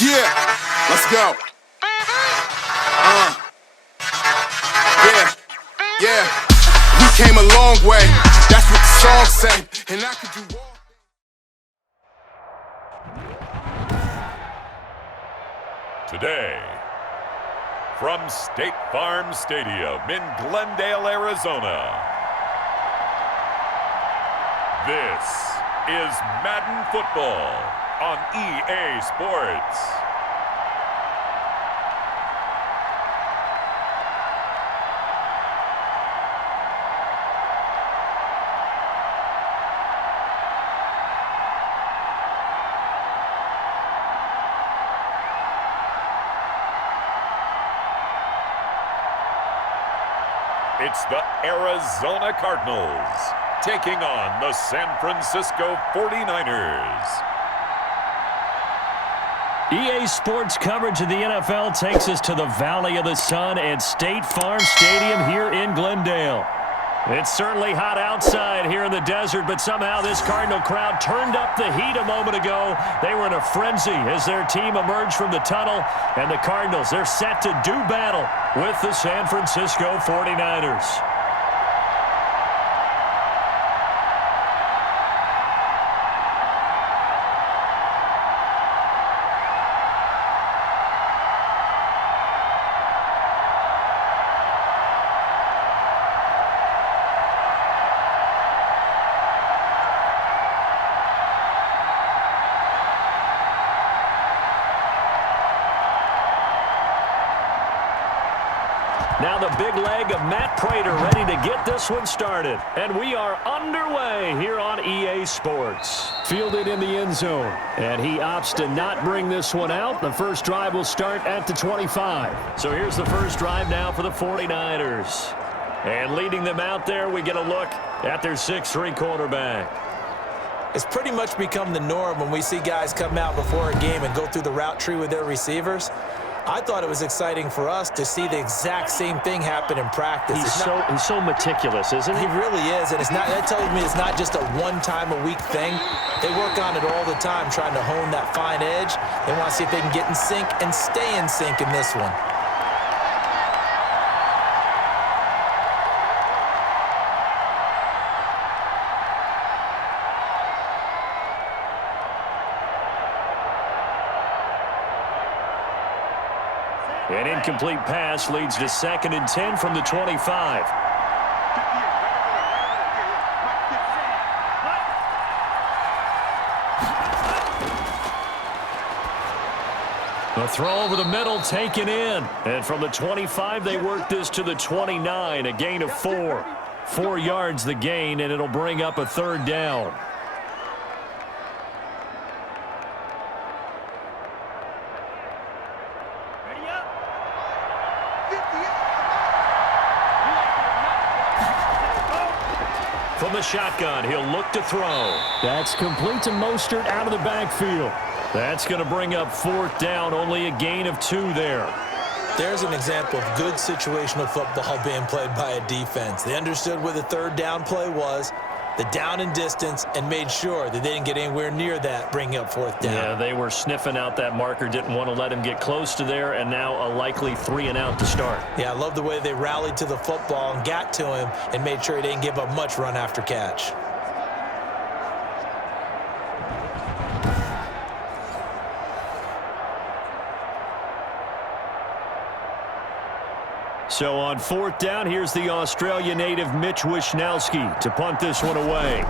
Yeah, let's go. Yeah. We came a long way. That's what the song say. And I could do all. Today, from State Farm Stadium in Glendale, Arizona, this is Madden Football on EA Sports. It's the Arizona Cardinals taking on the San Francisco 49ers. EA Sports coverage of the NFL takes us to the Valley of the Sun at State Farm Stadium here in Glendale. It's certainly hot outside here in the desert, but somehow this Cardinal crowd turned up the heat a moment ago. They were in a frenzy as their team emerged from the tunnel, and the Cardinals, they're set to do battle with the San Francisco 49ers. Now the big leg of Matt Prater ready to get this one started. And we are underway here on EA Sports. Fielded in the end zone. And he opts to not bring this one out. The first drive will start at the 25. So here's the first drive now for the 49ers. And leading them out there, we get a look at their 6'3" quarterback. It's pretty much become the norm when we see guys come out before a game and go through the route tree with their receivers. I thought it was exciting for us to see the exact same thing happen in practice. He's so meticulous, isn't he? He really is, and that tells me it's not just a one-time-a-week thing. They work on it all the time, trying to hone that fine edge. They want to see if they can get in sync and stay in sync in this one. An incomplete pass leads to 2nd and 10 from the 25. A throw over the middle taken in. And from the 25, they work this to the 29, a gain of 4. 4 yards the gain, and it'll bring up a 3rd down. From the shotgun, he'll look to throw. That's complete to Mostert out of the backfield. That's going to bring up 4th down, only a gain of 2 there. There's an example of good situational football being played by a defense. They understood where the 3rd down play was, the down and distance, and made sure that they didn't get anywhere near that, bringing up 4th down. Yeah, they were sniffing out that marker, didn't want to let him get close to there, and now a likely 3 and out to start. Yeah, I love the way they rallied to the football and got to him and made sure he didn't give up much run after catch. So on 4th down, here's the Australia native Mitch Wishnowski to punt this one away.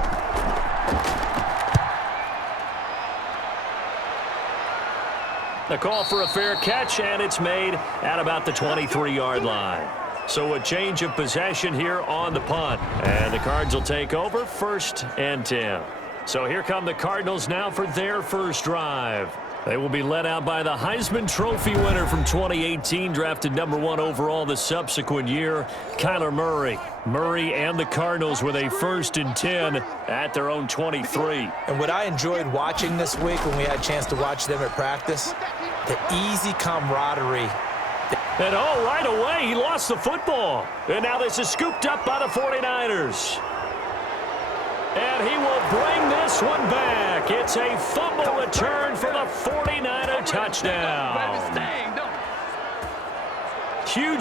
A call for a fair catch, and it's made at about the 23-yard line. So a change of possession here on the punt. And the Cards will take over 1st and 10. So here come the Cardinals now for their first drive. They will be led out by the Heisman Trophy winner from 2018, drafted #1 overall the subsequent year, Kyler Murray. Murray and the Cardinals with a 1st and 10 at their own 23. And what I enjoyed watching this week when we had a chance to watch them at practice, the easy camaraderie. And right away, he lost the football. And now this is scooped up by the 49ers. And he will bring this one back. It's a fumble return for the 49er touchdown. touchdown.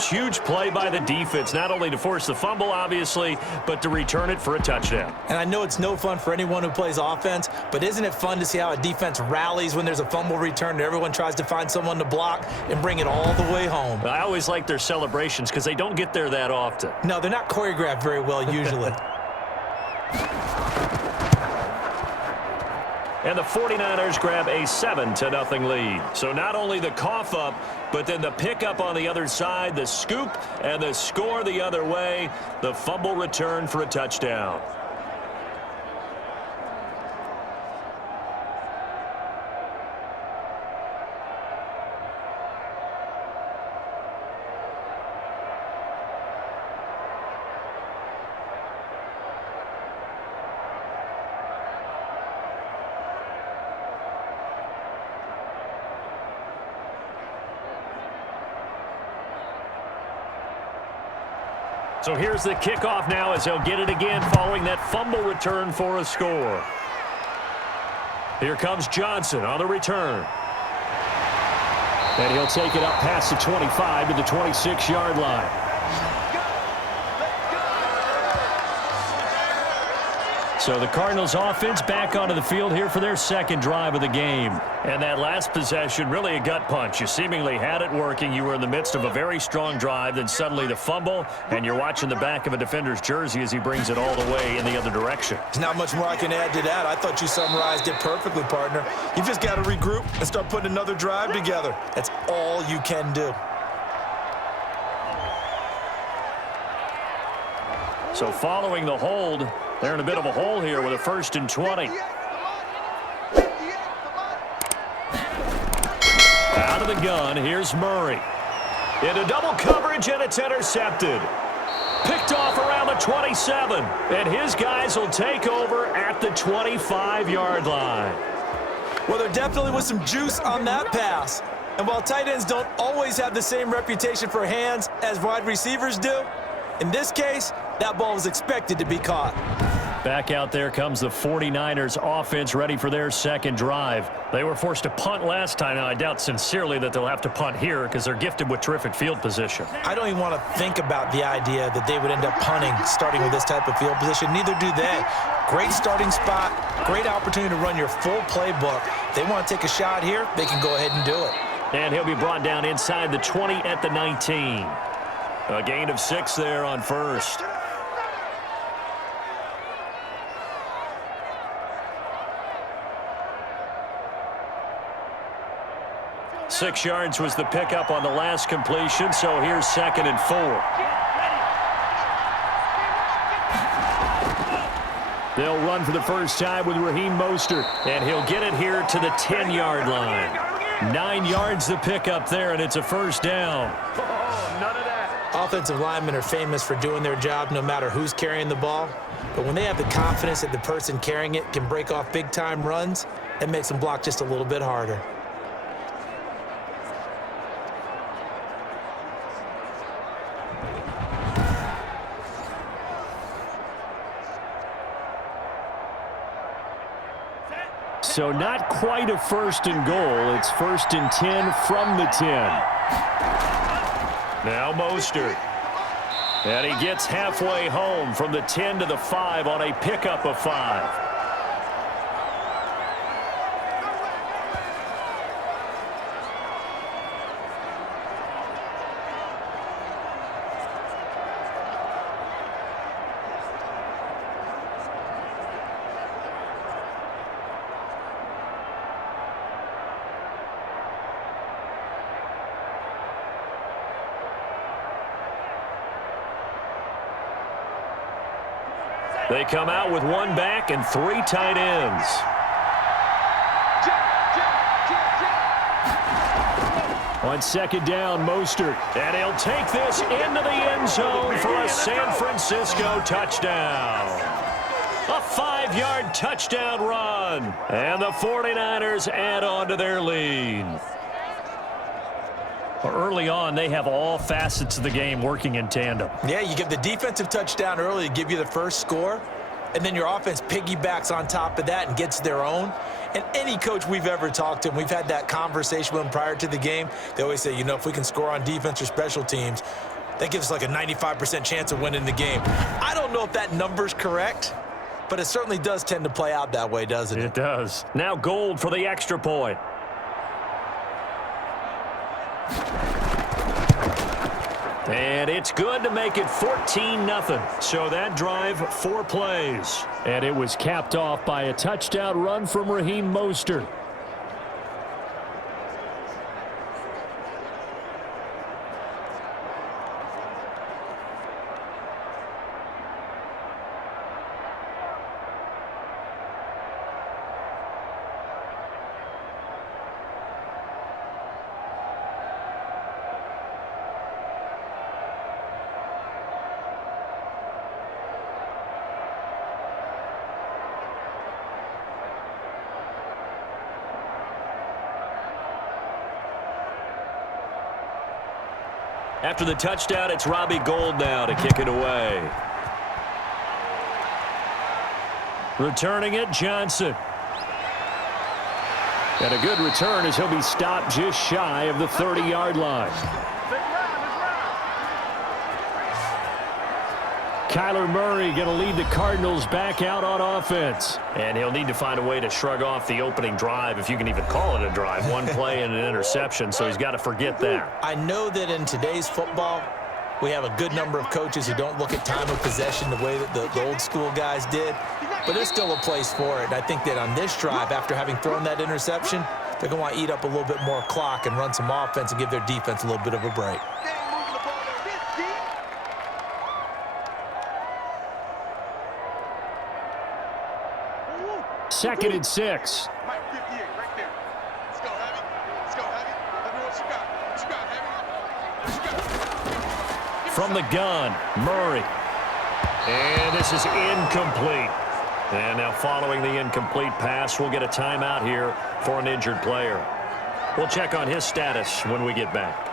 Huge play by the defense, not only to force the fumble, obviously, but to return it for a touchdown. And I know it's no fun for anyone who plays offense, but isn't it fun to see how a defense rallies when there's a fumble return and everyone tries to find someone to block and bring it all the way home? I always like their celebrations because they don't get there that often. No, they're not choreographed very well usually. And the 49ers grab a 7-0 lead. So not only the cough up, but then the pickup on the other side, the scoop, and the score the other way. The fumble return for a touchdown. So here's the kickoff now as they'll get it again following that fumble return for a score. Here comes Johnson on the return. And he'll take it up past the 25 to the 26-yard line. So the Cardinals offense back onto the field here for their second drive of the game. And that last possession, really a gut punch. You seemingly had it working. You were in the midst of a very strong drive, then suddenly the fumble, and you're watching the back of a defender's jersey as he brings it all the way in the other direction. There's not much more I can add to that. I thought you summarized it perfectly, partner. You've just got to regroup and start putting another drive together. That's all you can do. So following the hold, they're in a bit of a hole here with a 1st and 20. Out of the gun, here's Murray. Into double coverage, and it's intercepted. Picked off around the 27, and his guys will take over at the 25-yard line. Well, there definitely was some juice on that pass. And while tight ends don't always have the same reputation for hands as wide receivers do, in this case, that ball was expected to be caught. Back out there comes the 49ers offense ready for their second drive. They were forced to punt last time. Now, I doubt sincerely that they'll have to punt here because they're gifted with terrific field position. I don't even want to think about the idea that they would end up punting starting with this type of field position. Neither do they. Great starting spot, great opportunity to run your full playbook. If they want to take a shot here, they can go ahead and do it. And he'll be brought down inside the 20 at the 19. A gain of 6 there on first. Six yards was the pickup on the last completion, so here's 2nd and 4. They'll run for the first time with Raheem Mostert, and he'll get it here to the 10-yard line. 9 yards the pickup there, and it's a first down. None of that. Offensive linemen are famous for doing their job no matter who's carrying the ball. But when they have the confidence that the person carrying it can break off big-time runs, it makes them block just a little bit harder. So not quite a 1st and goal. It's 1st and 10 from the 10. Now Mostert. And he gets halfway home from the 10 to the 5 on a pickup of 5. They come out with 1 back and 3 tight ends. On 2nd down, Mostert. And he'll take this into the end zone for a San Francisco touchdown. A 5-yard touchdown run. And the 49ers add on to their lead. Early on, they have all facets of the game working in tandem. Yeah, you give the defensive touchdown early to give you the first score, and then your offense piggybacks on top of that and gets their own. And any coach we've ever talked to, and we've had that conversation with them prior to the game, they always say, you know, if we can score on defense or special teams, that gives us like a 95% chance of winning the game. I don't know if that number's correct, but it certainly does tend to play out that way, doesn't it? It does. Now Gold for the extra point. And it's good to make it 14-0. So that drive, 4 plays. And it was capped off by a touchdown run from Raheem Mostert. After the touchdown, it's Robbie Gould now to kick it away. Returning it, Johnson. And a good return as he'll be stopped just shy of the 30-yard line. Kyler Murray going to lead the Cardinals back out on offense. And he'll need to find a way to shrug off the opening drive, if you can even call it a drive. 1 play and an interception, so he's got to forget that. I know that in today's football, we have a good number of coaches who don't look at time of possession the way that the old school guys did, but there's still a place for it. And I think that on this drive, after having thrown that interception, they're going to want to eat up a little bit more clock and run some offense and give their defense a little bit of a break. Second and 6. From the gun, Murray. And this is incomplete. And now following the incomplete pass, we'll get a timeout here for an injured player. We'll check on his status when we get back.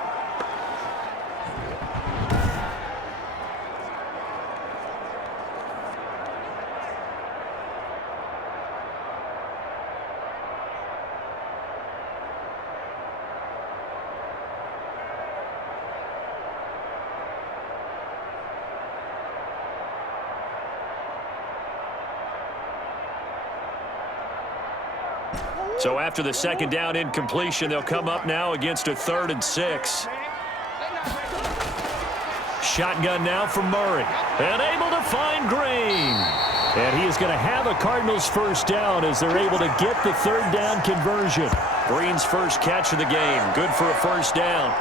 So after the second down incompletion, they'll come up now against a 3rd and 6. Shotgun now from Murray. And able to find Green. And he is going to have a Cardinals first down as they're able to get the 3rd down conversion. Green's first catch of the game. Good for a first down.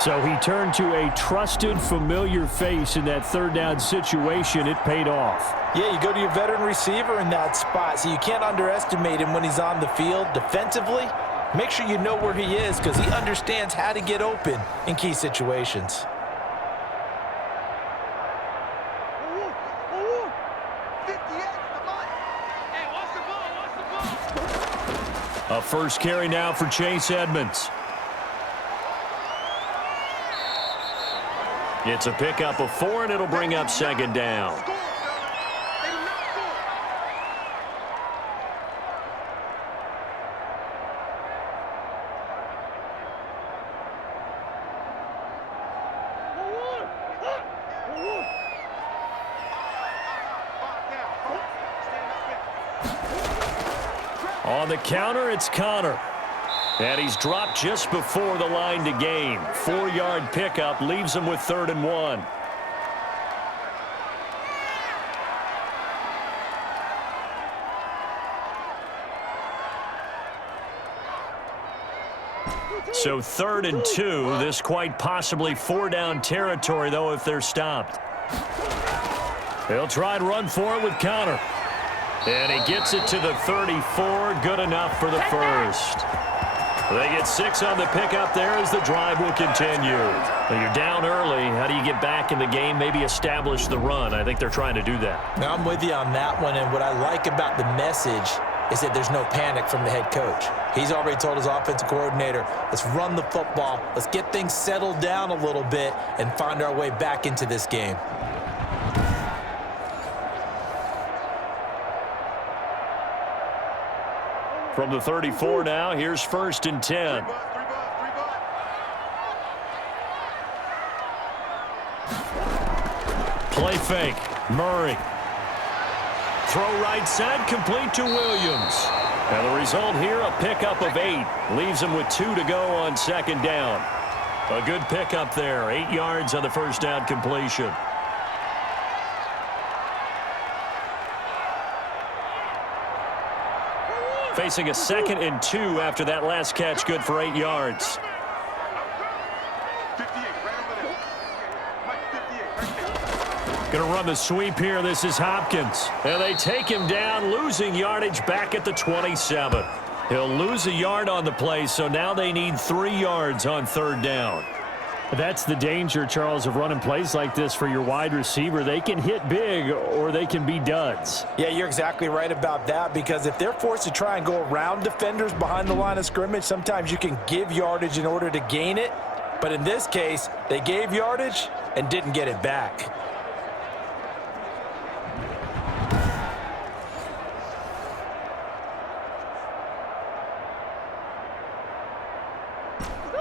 So he turned to a trusted, familiar face in that 3rd down situation. It paid off. Yeah, you go to your veteran receiver in that spot, so you can't underestimate him when he's on the field defensively. Make sure you know where he is because he understands how to get open in key situations. A first carry now for Chase Edmonds. It's a pickup of 4, and it'll bring up 2nd down. On the counter, it's Connor. And he's dropped just before the line to gain. 4-yard pickup leaves him with 3rd and 1. So 3rd and 2. This quite possibly 4-down territory, though, if they're stopped. They'll try and run for it with Connor. And he gets it to the 34. Good enough for the first. They get 6 on the pickup there as the drive will continue. Well, you're down early. How do you get back in the game? Maybe establish the run. I think they're trying to do that. Now, I'm with you on that one, and what I like about the message is that there's no panic from the head coach. He's already told his offensive coordinator, let's run the football, let's get things settled down a little bit and find our way back into this game. From the 34 now, here's 1st and 10. Play fake. Murray. Throw right side, complete to Williams. And the result here, a pickup of 8. Leaves him with 2 to go on 2nd down. A good pickup there. 8 yards on the 1st down completion. Facing a 2nd and 2 after that last catch, good for 8 yards. Going to run the sweep here. This is Hopkins. And they take him down, losing yardage back at the 27. He'll lose a yard on the play, so now they need 3 yards on 3rd down. That's the danger, Charles, of running plays like this for your wide receiver. They can hit big or they can be duds. Yeah, you're exactly right about that, because if they're forced to try and go around defenders behind the line of scrimmage, sometimes you can give yardage in order to gain it. But in this case, they gave yardage and didn't get it back.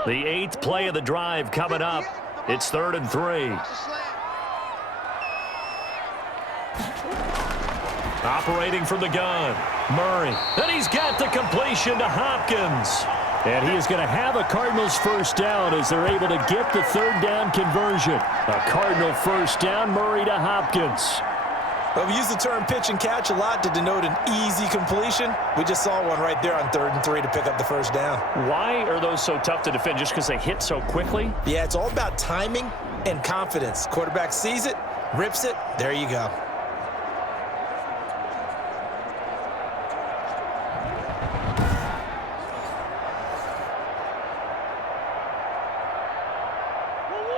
The 8th play of the drive coming up. It's 3rd and 3. Operating from the gun. Murray. And he's got the completion to Hopkins. And he is going to have a Cardinals 1st down as they're able to get the 3rd down conversion. A Cardinal 1st down, Murray to Hopkins. Well, we use the term pitch and catch a lot to denote an easy completion. We just saw one right there on 3rd and 3 to pick up the 1st down. Why are those so tough to defend? Just because they hit so quickly? Yeah, it's all about timing and confidence. Quarterback sees it, rips it, there you go.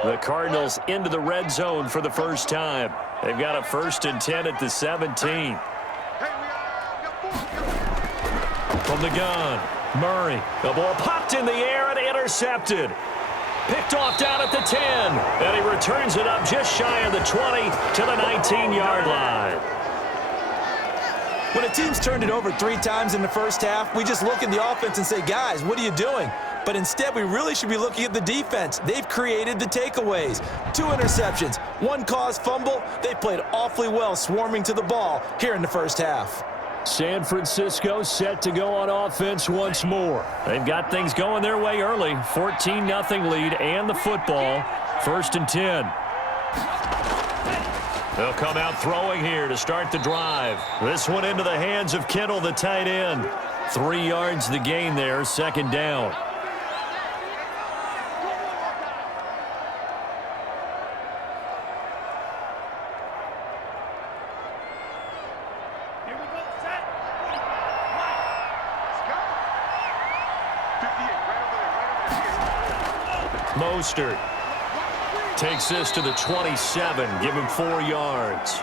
The Cardinals into the red zone for the first time. They've got a 1st and 10 at the 17. From the gun, Murray. The ball popped in the air and intercepted. Picked off down at the 10. And he returns it up just shy of the 20 to the 19-yard line. When a team's turned it over 3 times in the first half, we just look at the offense and say, guys, what are you doing? But instead, we really should be looking at the defense. They've created the takeaways. 2 interceptions, 1 caused fumble. They played awfully well swarming to the ball here in the first half. San Francisco set to go on offense once more. They've got things going their way early. 14-0 lead and the football. 1st and 10. They'll come out throwing here to start the drive. This one into the hands of Kittle, the tight end. 3 yards the gain there, 2nd down. Mostert takes this to the 27, give him 4 yards.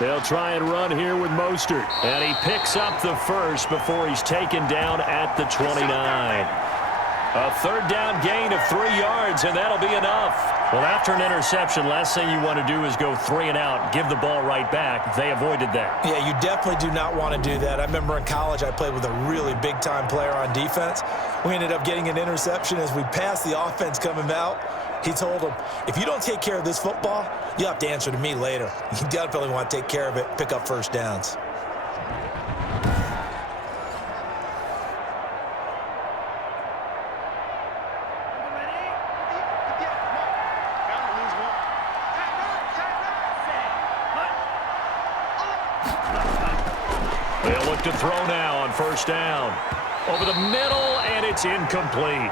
They'll try and run here with Mostert. And he picks up the 1st before he's taken down at the 29. A 3rd down gain of 3 yards, and that'll be enough. Well, after an interception, last thing you want to do is go 3 and out, give the ball right back. They avoided that. Yeah, you definitely do not want to do that. I remember in college I played with a really big-time player on defense. We ended up getting an interception as we passed the offense coming out. He told him, if you don't take care of this football, you'll have to answer to me later. You definitely want to take care of it, pick up 1st downs. They'll look to throw now on 1st down. Over the middle, and it's incomplete.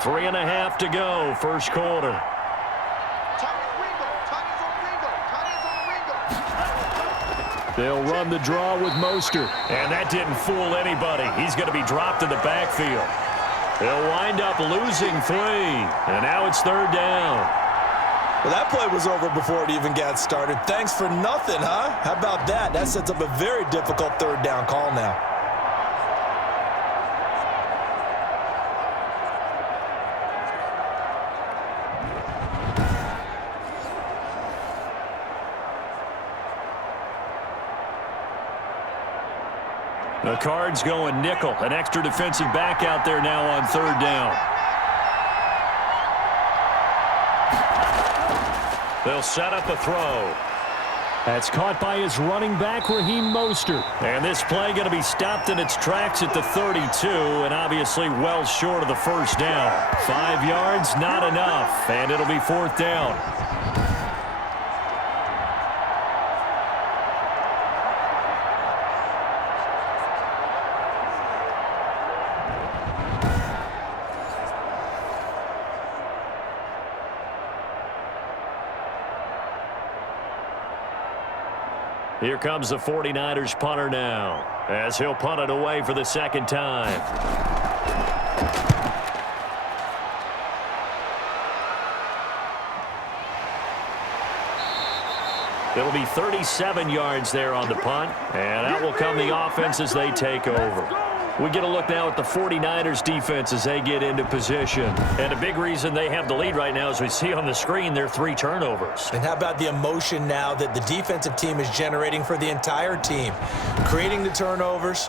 Three and a half to go, 1st quarter. They'll run the draw with Mostert. And that didn't fool anybody. He's going to be dropped in the backfield. They'll wind up losing 3. And now it's 3rd down. Well, that play was over before it even got started. Thanks for nothing, huh? How about that? That sets up a very difficult 3rd down call now. The Cards going nickel. An extra defensive back out there now on 3rd down. They'll set up a throw. That's caught by his running back, Raheem Mostert. And this play going to be stopped in its tracks at the 32, and obviously well short of the 1st down. 5 yards, not enough, and it'll be 4th down. Here comes the 49ers punter now, as he'll punt it away for the 2nd time. It'll be 37 yards there on the punt, and out will come the offense as they take over. We get a look now at the 49ers defense as they get into position. And a big reason they have the lead right now, as we see on the screen, their 3 turnovers. And how about the emotion now that the defensive team is generating for the entire team? Creating the turnovers,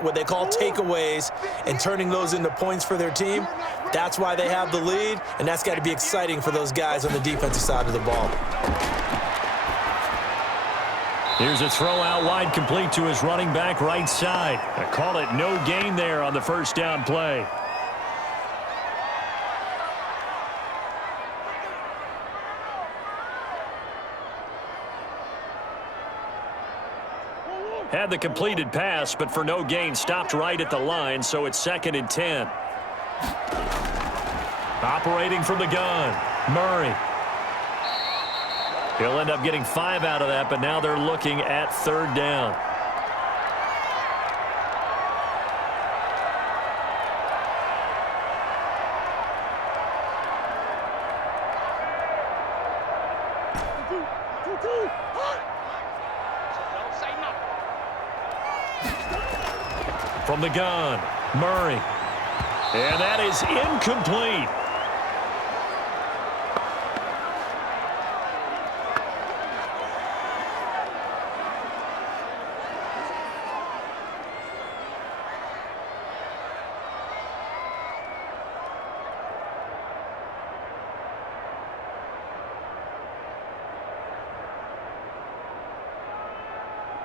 what they call takeaways, and turning those into points for their team. That's why they have the lead, and that's got to be exciting for those guys on the defensive side of the ball. Here's a throw out wide, complete to his running back right side. I call it no gain there on the 1st down play. Had the completed pass, but for no gain, stopped right at the line, so it's 2nd and 10. Operating from the gun, Murray. He'll end up getting 5 out of that, but now they're looking at 3rd down. From the gun, Murray. And that is incomplete.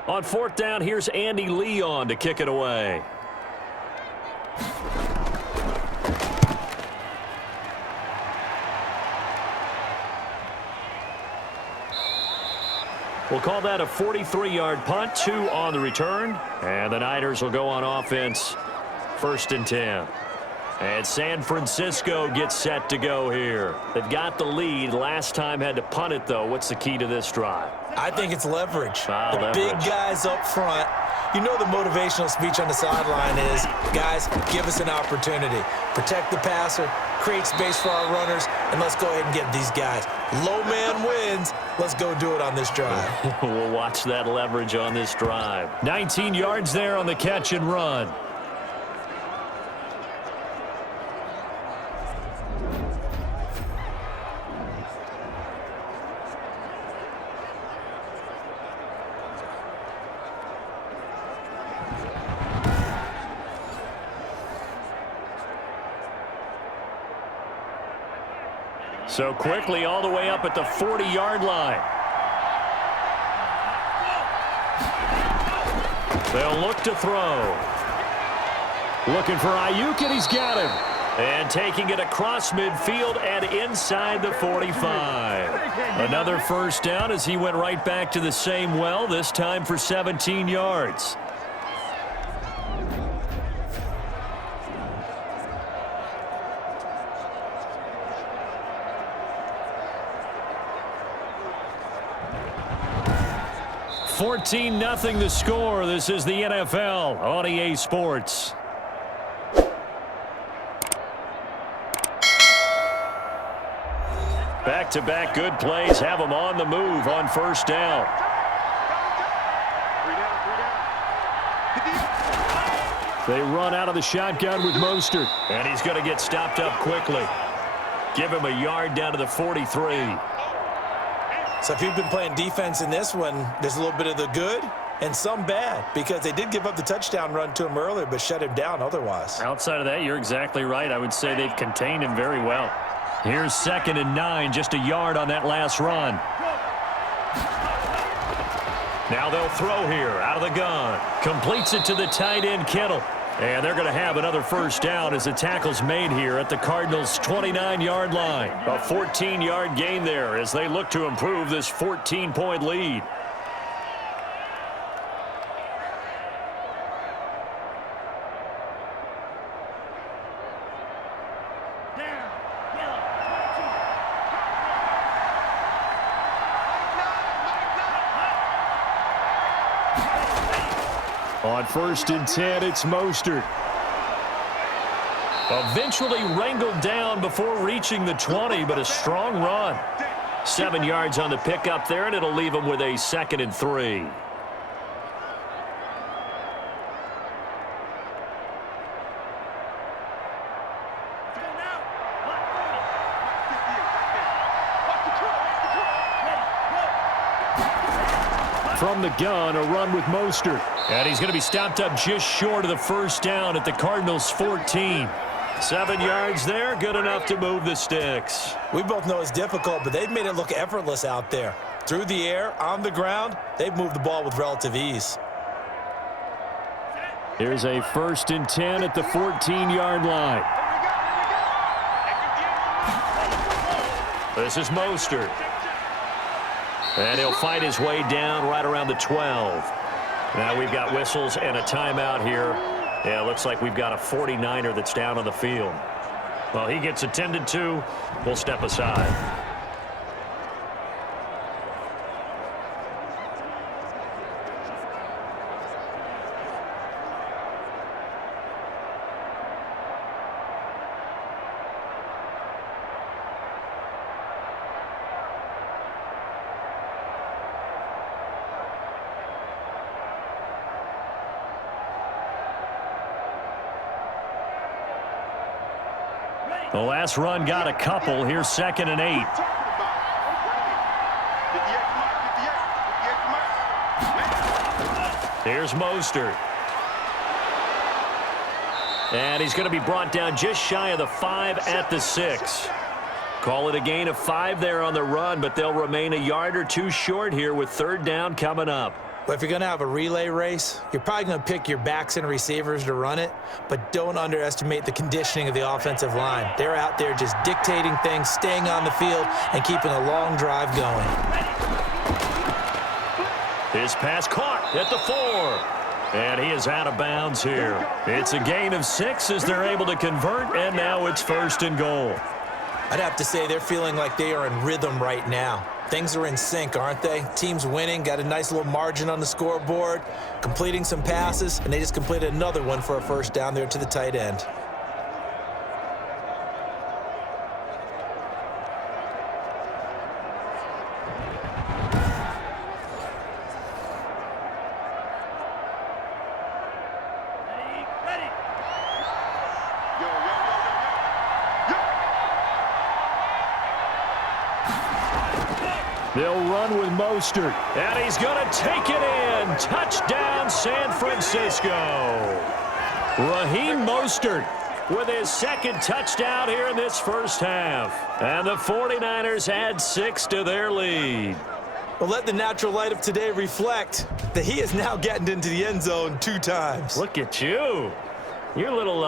On 4th down, here's Andy Leon to kick it away. We'll call that a 43-yard punt, 2 on the return. And the Niners will go on offense, 1st and 10. And San Francisco gets set to go here. They've got the lead. Last time had to punt it, though. What's the key to this drive? I think it's leverage. The leverage. Big guys up front. You know the motivational speech on the sideline is, guys, give us an opportunity. Protect the passer, create space for our runners, and let's go ahead and get these guys. Low man wins. Let's go do it on this drive. We'll watch that leverage on this drive. 19 yards there on the catch and run. So quickly all the way up at the 40-yard line. They'll look to throw. Looking for Ayuk, and he's got him. And taking it across midfield and inside the 45. Another 1st down as he went right back to the same well, this time for 17 yards. 14-0 the score. This is the NFL on EA Sports. Back-to-back good plays have them on the move on first down. They run out of the shotgun with Mostert. And he's going to get stopped up quickly. Give him a yard down to the 43. So if you've been playing defense in this one, there's a little bit of the good and some bad, because they did give up the touchdown run to him earlier but shut him down otherwise. Outside of that, you're exactly right. I would say they've contained him very well. Here's 2nd and 9, just a yard on that last run. Now they'll throw here out of the gun. Completes it to the tight end, Kittle. And they're going to have another first down as the tackle's made here at the Cardinals' 29-yard line. A 14-yard gain there as they look to improve this 14-point lead. On 1st and 10, it's Mostert. Eventually wrangled down before reaching the 20, but a strong run. 7 yards on the pickup there, and it'll leave him with a 2nd and 3. From the gun, a run with Mostert. And he's going to be stopped up just short of the first down at the Cardinals' 14. 7 yards there, good enough to move the sticks. We both know it's difficult, but they've made it look effortless out there. Through the air, on the ground, they've moved the ball with relative ease. Here's a 1st and 10 at the 14-yard line. This is Mostert. And he'll fight his way down right around the 12. Now we've got whistles and a timeout here. Yeah, it looks like we've got a 49er that's down on the field. Well, he gets attended to. We'll step aside. The last run got a couple. Here's 2nd and 8. Here's Mostert. And he's going to be brought down just shy of the 5 at the 6. Call it a gain of 5 there on the run, but they'll remain a yard or two short here with 3rd down coming up. But if you're going to have a relay race, you're probably going to pick your backs and receivers to run it, but don't underestimate the conditioning of the offensive line. They're out there just dictating things, staying on the field, and keeping a long drive going. His pass caught at the 4. And he is out of bounds here. It's a gain of 6 as they're able to convert, and now it's 1st and goal. I'd have to say they're feeling like they are in rhythm right now. Things are in sync, aren't they? Team's winning, got a nice little margin on the scoreboard, completing some passes, and they just completed another one for a first down there to the tight end. They'll run with Mostert. And he's going to take it in. Touchdown, San Francisco. Raheem Mostert with his 2nd touchdown here in this first half. And the 49ers add 6 to their lead. Well, let the natural light of today reflect that he is now getting into the end zone 2 times. Look at you. You're a little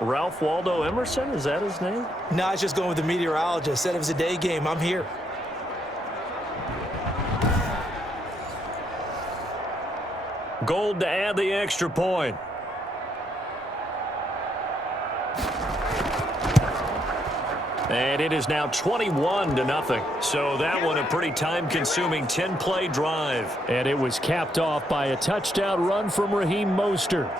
Ralph Waldo Emerson, is that his name? No, I was just going with the meteorologist. Said it was a day game. I'm here. Gold to add the extra point. And it is now 21-0. So that one a pretty time-consuming 10-play drive. And it was capped off by a touchdown run from Raheem Mostert.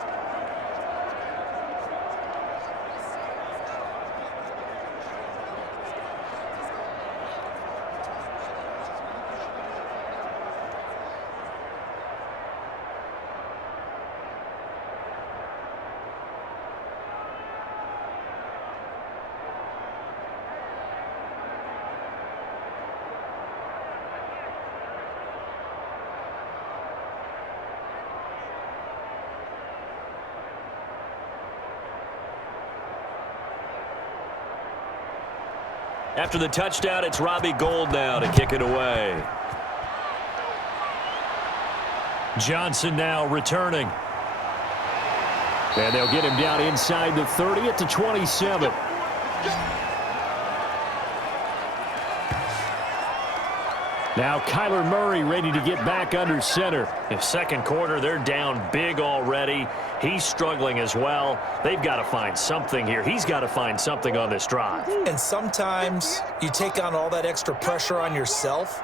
After the touchdown, it's Robbie Gould now to kick it away. Johnson now returning. And they'll get him down inside the 30 at the 27. Now Kyler Murray ready to get back under center. In second quarter, they're down big already. He's struggling as well. They've got to find something here. He's got to find something on this drive. And sometimes you take on all that extra pressure on yourself,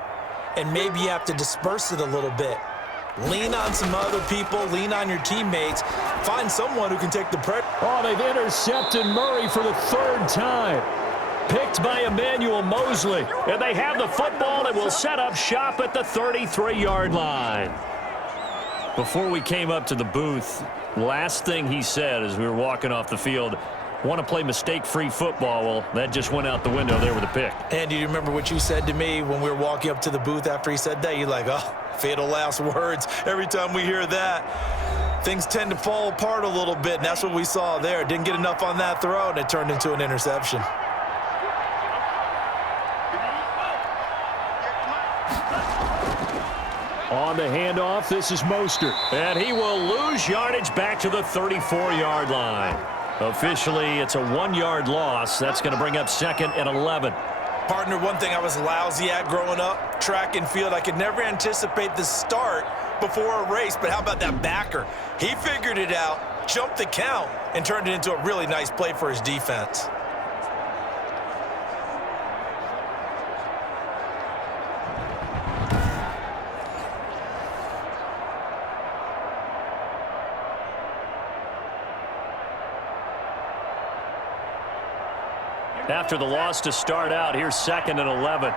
and maybe you have to disperse it a little bit. Lean on some other people. Lean on your teammates. Find someone who can take the pressure. Oh, they've intercepted Murray for the third time. Picked by Emmanuel Mosley. And they have the football and will set up shop at the 33-yard line. Before we came up to the booth, last thing he said as we were walking off the field, want to play mistake-free football. Well, that just went out the window there with a pick. And do you remember what you said to me when we were walking up to the booth after he said that? You're like, oh, fatal last words. Every time we hear that, things tend to fall apart a little bit, and that's what we saw there. Didn't get enough on that throw, and it turned into an interception. On the handoff, this is Mostert. And he will lose yardage back to the 34-yard line. Officially, it's a 1-yard loss. That's going to bring up 2nd and 11. Partner, one thing I was lousy at growing up, track and field, I could never anticipate the start before a race, but how about that backer? He figured it out, jumped the count, and turned it into a really nice play for his defense. After the loss to start out, here's 2nd and 11.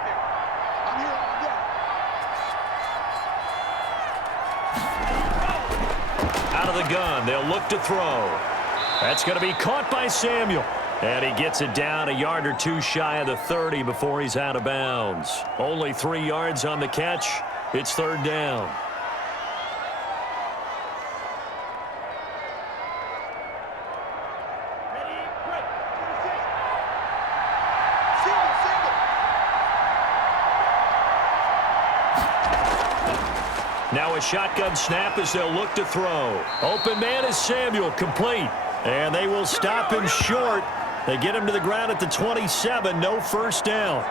Out of the gun, they'll look to throw. That's going to be caught by Samuel. And he gets it down a yard or two shy of the 30 before he's out of bounds. Only 3 yards on the catch. It's 3rd down. Now a shotgun snap as they'll look to throw. Open man is Samuel, complete. And they will stop him short. They get him to the ground at the 27, no first down.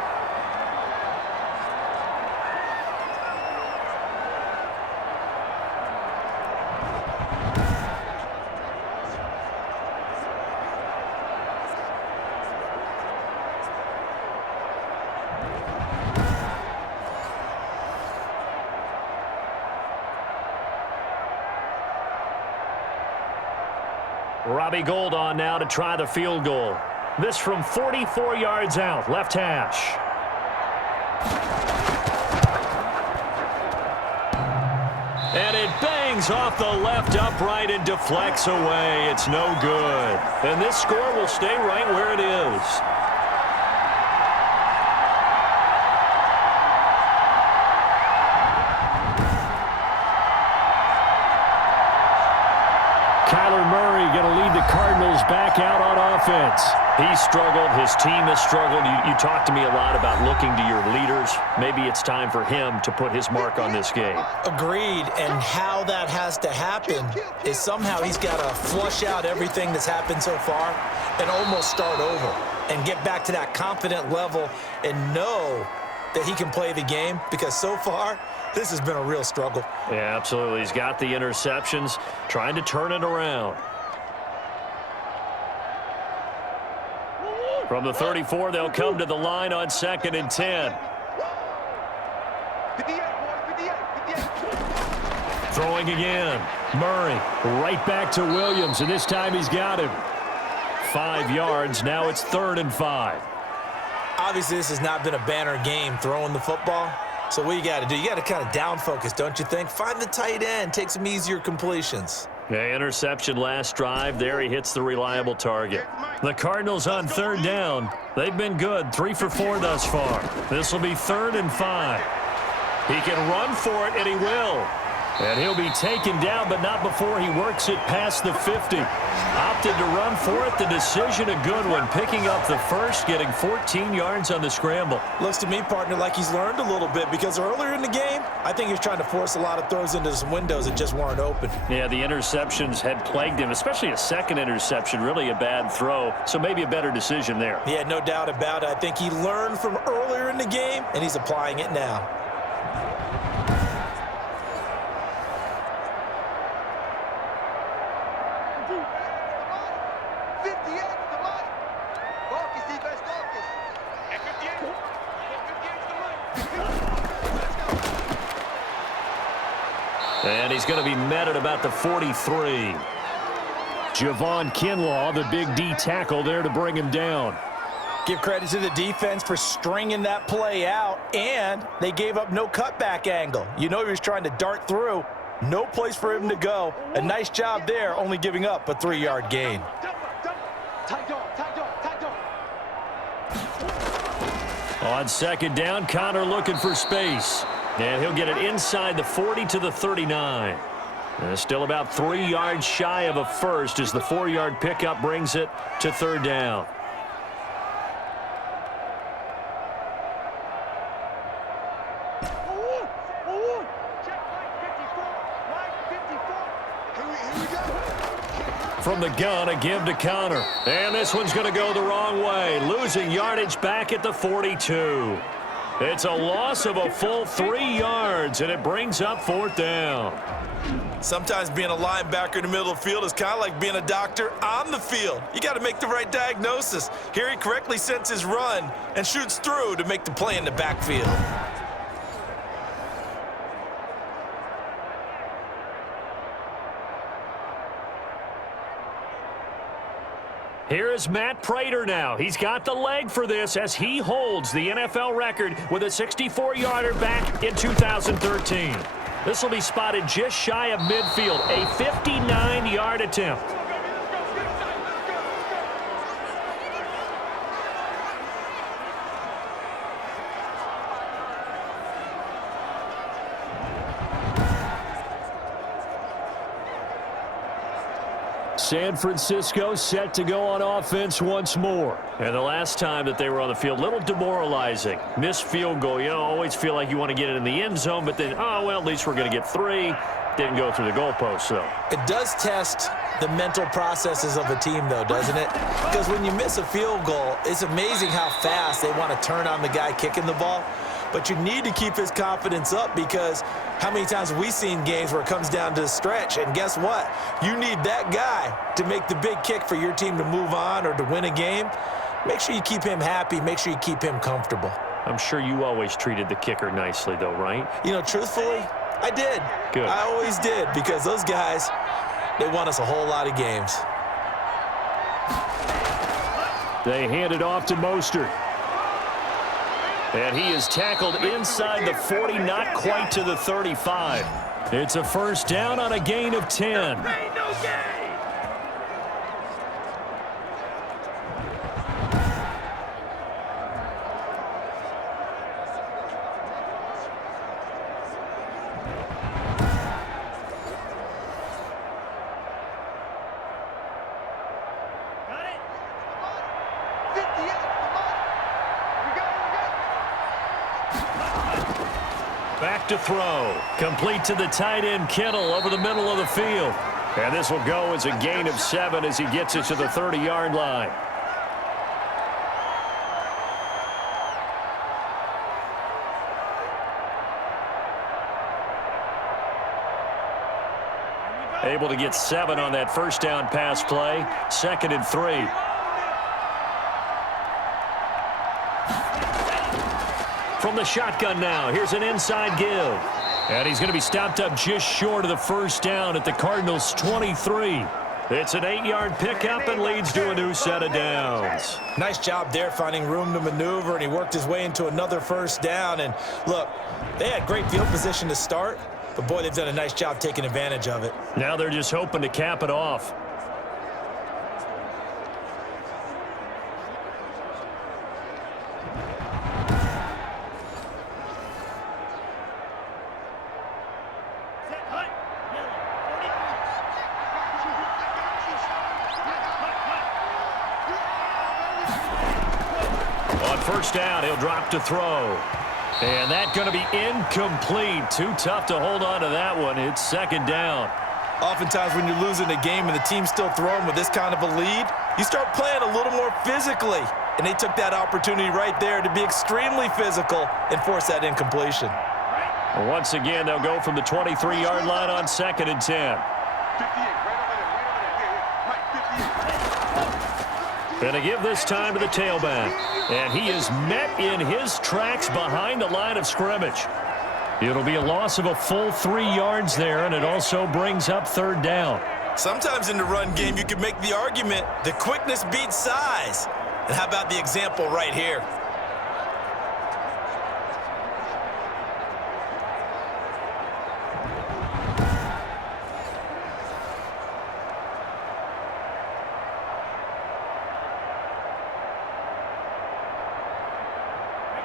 Robbie Gould on now to try the field goal. This from 44 yards out, left hash. And it bangs off the left upright and deflects away. It's no good. And this score will stay right where it is. Kyler Murray going to lead the Cardinals back out on offense. He struggled. His team has struggled. You talk to me a lot about looking to your leaders. Maybe it's time for him to put his mark on this game. Agreed. And how that has to happen is somehow he's got to flush out everything that's happened so far and almost start over and get back to that confident level and know that he can play the game, because so far this has been a real struggle. Yeah, absolutely. He's got the interceptions, trying to turn it around. From the 34, they'll come to the line on 2nd and 10. Throwing again. Murray right back to Williams, and this time he's got him. 5 yards. Now it's 3rd and 5. Obviously, this has not been a banner game throwing the football. So what you got to do, you got to kind of down focus, don't you think? Find the tight end, take some easier completions. Yeah, interception last drive. There he hits the reliable target. The Cardinals on 3rd down. They've been good, 3 for 4 thus far. This will be 3rd and 5. He can run for it, and he will. And he'll be taken down, but not before he works it past the 50. Opted to run for it. The decision a good one. Picking up the first, getting 14 yards on the scramble. Looks to me, partner, like he's learned a little bit because earlier in the game, I think he was trying to force a lot of throws into some windows that just weren't open. Yeah, the interceptions had plagued him, especially a second interception, really a bad throw. So maybe a better decision there. Yeah, no doubt about it. I think he learned from earlier in the game, and he's applying it now. And he's going to be met at about the 43. Javon Kinlaw, the big D tackle there to bring him down. Give credit to the defense for stringing that play out, and they gave up no cutback angle. You know he was trying to dart through. No place for him to go. A nice job there, only giving up a 3-yard gain. On 2nd down, Connor looking for space. And he'll get it inside the 40 to the 39. And still about 3 yards shy of a first as the 4-yard pickup brings it to 3rd down. From the gun, a give to Connor. And this one's going to go the wrong way. Losing yardage back at the 42. It's a loss of a full 3 yards, and it brings up 4th down. Sometimes being a linebacker in the middle of the field is kind of like being a doctor on the field. You got to make the right diagnosis. Here he correctly sets his run and shoots through to make the play in the backfield. Here is Matt Prater now. He's got the leg for this as he holds the NFL record with a 64-yarder back in 2013. This will be spotted just shy of midfield, a 59-yard attempt. San Francisco set to go on offense once more. And the last time that they were on the field, a little demoralizing. Missed field goal. You always feel like you want to get it in the end zone, but then, oh, well, at least we're going to get 3. Didn't go through the goalpost, though. It does test the mental processes of a team, though, doesn't it? Because when you miss a field goal, it's amazing how fast they want to turn on the guy kicking the ball. But you need to keep his confidence up because how many times have we seen games where it comes down to the stretch? And guess what? You need that guy to make the big kick for your team to move on or to win a game. Make sure you keep him happy. Make sure you keep him comfortable. I'm sure you always treated the kicker nicely, though, right? You know, truthfully, I did. Good. I always did because those guys, they won us a whole lot of games. They hand it off to Mostert. And he is tackled inside the 40, not quite to the 35. It's a first down on a gain of 10. Back to throw. Complete to the tight end, Kittle, over the middle of the field. And this will go as a gain of 7 as he gets it to the 30-yard line. Able to get 7 on that first down pass play. 2nd and 3. the shotgun now. Here's an inside give. And he's going to be stopped up just short of the first down at the Cardinals' 23. It's an 8-yard pickup and leads to a new set of downs. Nice job there finding room to maneuver, and he worked his way into another first down. And look, they had great field position to start, but boy, they've done a nice job taking advantage of it. Now they're just hoping to cap it off. First down, he'll drop to throw. And that's going to be incomplete. Too tough to hold on to that one. It's second down. Oftentimes when you're losing a game and the team's still throwing with this kind of a lead, you start playing a little more physically. And they took that opportunity right there to be extremely physical and force that incompletion. Once again, they'll go from the 23-yard line on 2nd and 10. Going to give this time to the tailback. And he is met in his tracks behind the line of scrimmage. It'll be a loss of a full 3 yards there, and it also brings up third down. Sometimes in the run game, you can make the argument the quickness beats size. And how about the example right here?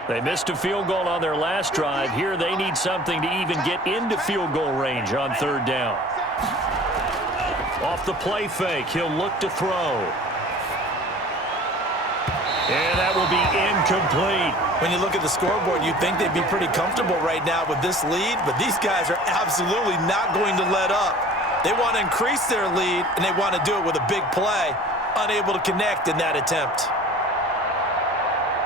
They missed a field goal on their last drive. Here they need something to even get into field goal range on third down. Off the play fake, he'll look to throw. And that will be incomplete. When you look at the scoreboard, you'd think they'd be pretty comfortable right now with this lead, but these guys are absolutely not going to let up. They want to increase their lead, and they want to do it with a big play. Unable to connect in that attempt.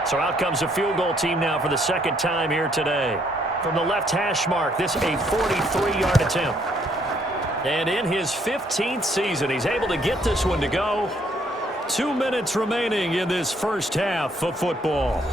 So out comes a field goal team now for the second time here today. From the left hash mark, this a 43-yard attempt. And in his 15th season, he's able to get this one to go. 2 minutes remaining in this first half of football.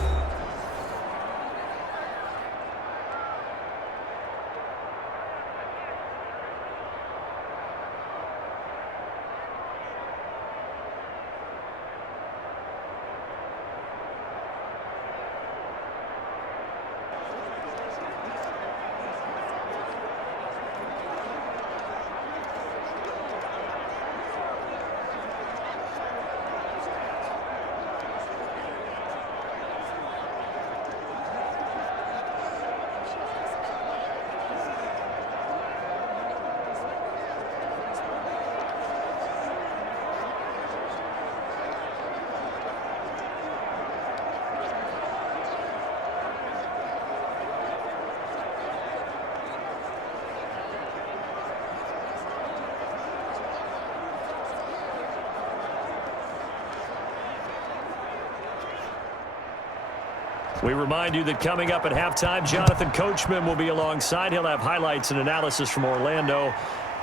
We remind you that coming up at halftime, Jonathan Coachman will be alongside. He'll have highlights and analysis from Orlando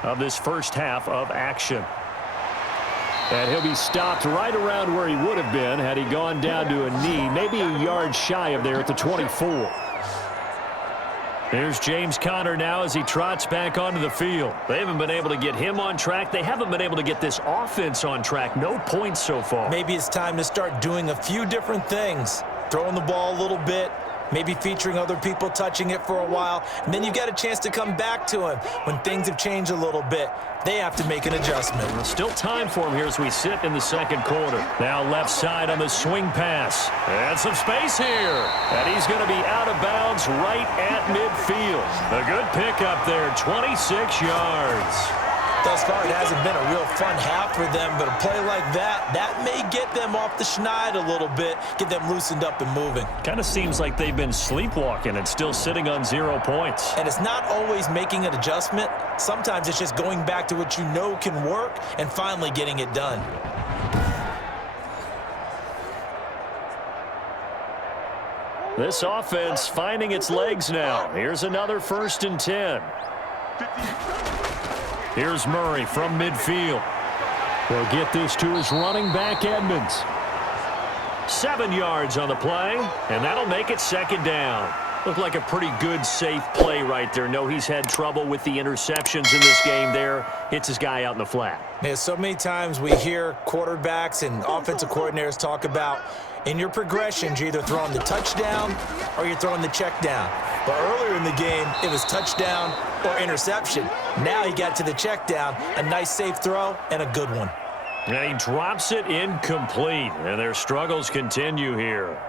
of this first half of action. And he'll be stopped right around where he would have been had he gone down to a knee, maybe a yard shy of there at the 24. Here's James Conner now as he trots back onto the field. They haven't been able to get him on track. They haven't been able to get this offense on track. No points so far. Maybe it's time to start doing a few different things. Throwing the ball a little bit, maybe featuring other people touching it for a while, and then you get a chance to come back to him when things have changed a little bit. They have to make an adjustment. Well, still time for him here as we sit in the second quarter. Now left side on the swing pass. And some space here. And he's going to be out of bounds right at midfield. A good pickup there, 26 yards. Thus far, it hasn't been a real fun half for them, but a play like that may get them off the schneid a little bit, get them loosened up and moving. Kind of seems like they've been sleepwalking and still sitting on 0 points. And it's not always making an adjustment. Sometimes it's just going back to what you know can work and finally getting it done. This offense finding its legs now. Here's another 1st and 10. Here's Murray from midfield. They'll get this to his running back, Edmonds. 7 yards on the play, and that'll make it second down. Looked like a pretty good, safe play right there. No, he's had trouble with the interceptions in this game there. Hits his guy out in the flat. Yeah, so many times we hear quarterbacks and offensive coordinators talk about in your progressions, you're either throwing the touchdown or you're throwing the check down. But earlier in the game, it was touchdown or interception. Now he got to the check down, a nice safe throw and a good one. And he drops it incomplete, and their struggles continue here.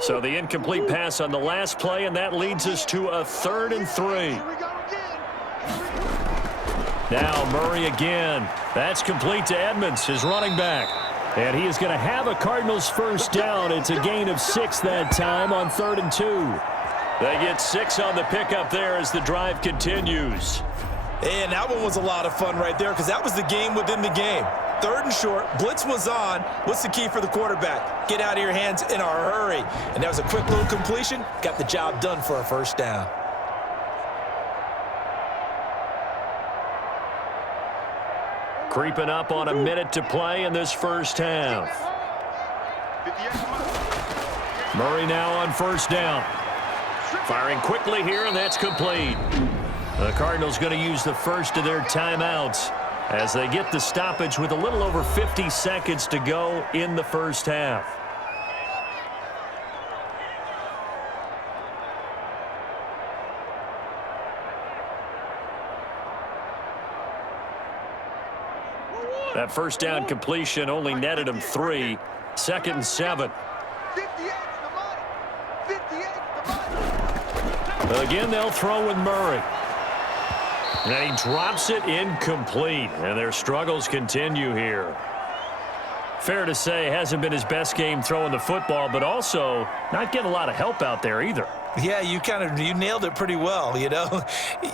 So the incomplete pass on the last play, and that leads us to a 3rd and 3. Now Murray again. That's complete to Edmonds, his running back. And he is going to have a Cardinals first down. It's a gain of 6 that time on 3rd and 2. They get 6 on the pickup there as the drive continues. And that one was a lot of fun right there because that was the game within the game. 3rd and short, blitz was on. What's the key for the quarterback? Get out of your hands in a hurry. And that was a quick little completion. Got the job done for a first down. Creeping up on a minute to play in this first half. Murray now on first down. Firing quickly here, and that's complete. The Cardinals going to use the first of their timeouts as they get the stoppage with a little over 50 seconds to go in the first half. That first down completion only netted him 3. 2nd and 7. Again, they'll throw with Murray. And he drops it incomplete, and their struggles continue here. Fair to say, hasn't been his best game throwing the football, but also not getting a lot of help out there either. Yeah, you nailed it pretty well, you know.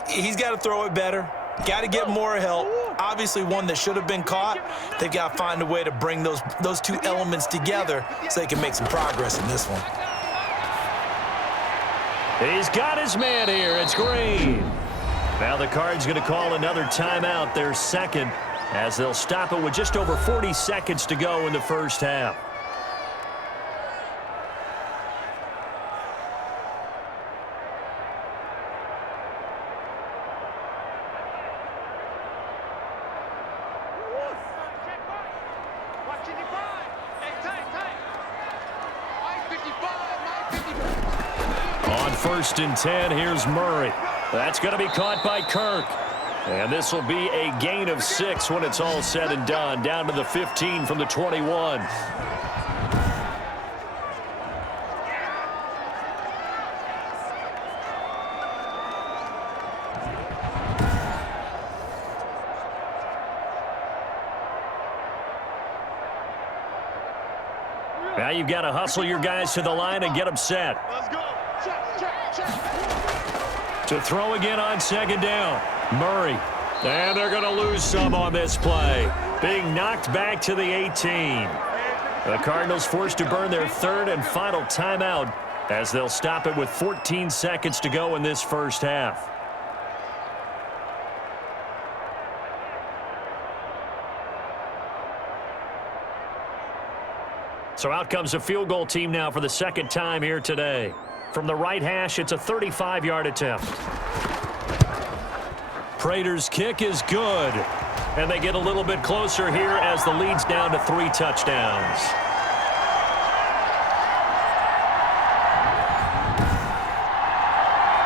He's got to throw it better. Got to get more help. Obviously one that should have been caught. They've got to find a way to bring those two elements together so they can make some progress in this one. He's got his man here. It's Green. Now the Cards going to call another timeout, their 2nd, as they'll stop it with just over 40 seconds to go in the first half. On 1st and 10, here's Murray. That's going to be caught by Kirk. And this will be a gain of 6 when it's all said and done. Down to the 15 from the 21. Now you've got to hustle your guys to the line and get them set. Let's go. Check. To throw again on 2nd down. Murray. And they're going to lose some on this play. Being knocked back to the 18. The Cardinals forced to burn their 3rd and final timeout as they'll stop it with 14 seconds to go in this first half. So out comes a field goal team now for the 2nd time here today. From the right hash, it's a 35-yard attempt. Prater's kick is good. And they get a little bit closer here as the lead's down to 3 touchdowns.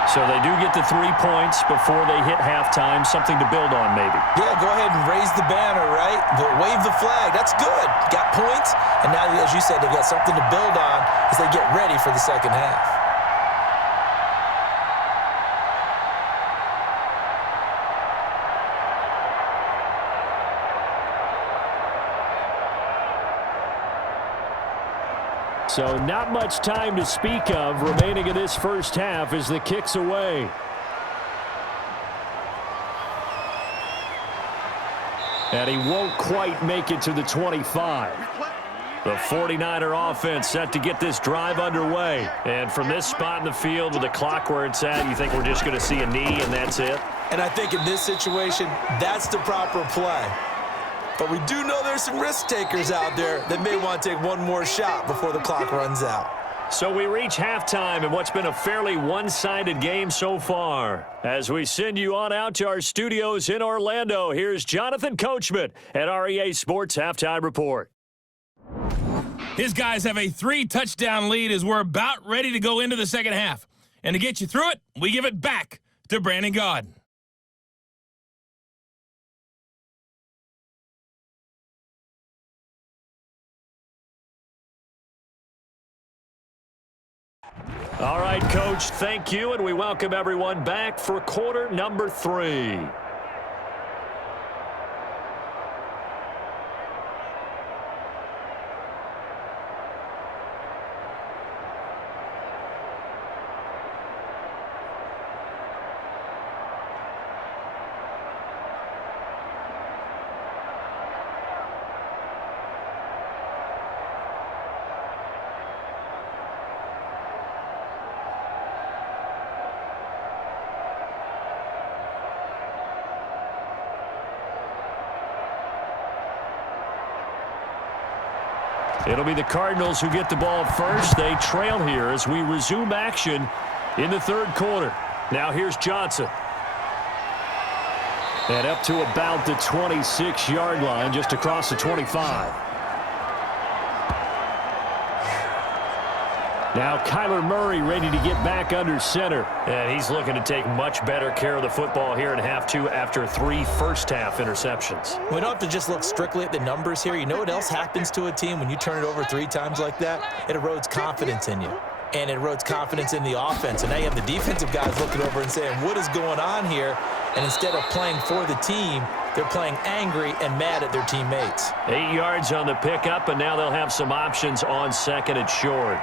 So they do get to 3 points before they hit halftime. Something to build on, maybe. Yeah, go ahead and raise the banner, right? Wave the flag. That's good. Got points. And now, as you said, they've got something to build on as they get ready for the second half. So not much time to speak of remaining in this first half as the kick's away. And he won't quite make it to the 25. The 49er offense set to get this drive underway. And from this spot in the field with the clock where it's at, you think we're just going to see a knee and that's it? And I think in this situation, that's the proper play. But we do know there's some risk takers out there that may want to take one more shot before the clock runs out. So we reach halftime in what's been a fairly one-sided game so far. As we send you on out to our studios in Orlando, here's Jonathan Coachman at REA Sports Halftime Report. His guys have a 3-touchdown lead as we're about ready to go into the second half. And to get you through it, we give it back to Brandon Gaud. All right, Coach, thank you, and we welcome everyone back for quarter number 3. It'll be the Cardinals who get the ball first. They trail here as we resume action in the third quarter. Now here's Johnson. And up to about the 26-yard line, just across the 25. Now Kyler Murray ready to get back under center. And he's looking to take much better care of the football here in half 2 after 3 first-half interceptions. We don't have to just look strictly at the numbers here. You know what else happens to a team when you turn it over 3 times like that? It erodes confidence in you. And it erodes confidence in the offense. And now you have the defensive guys looking over and saying, what is going on here? And instead of playing for the team, they're playing angry and mad at their teammates. 8 yards on the pickup, and now they'll have some options on second and short.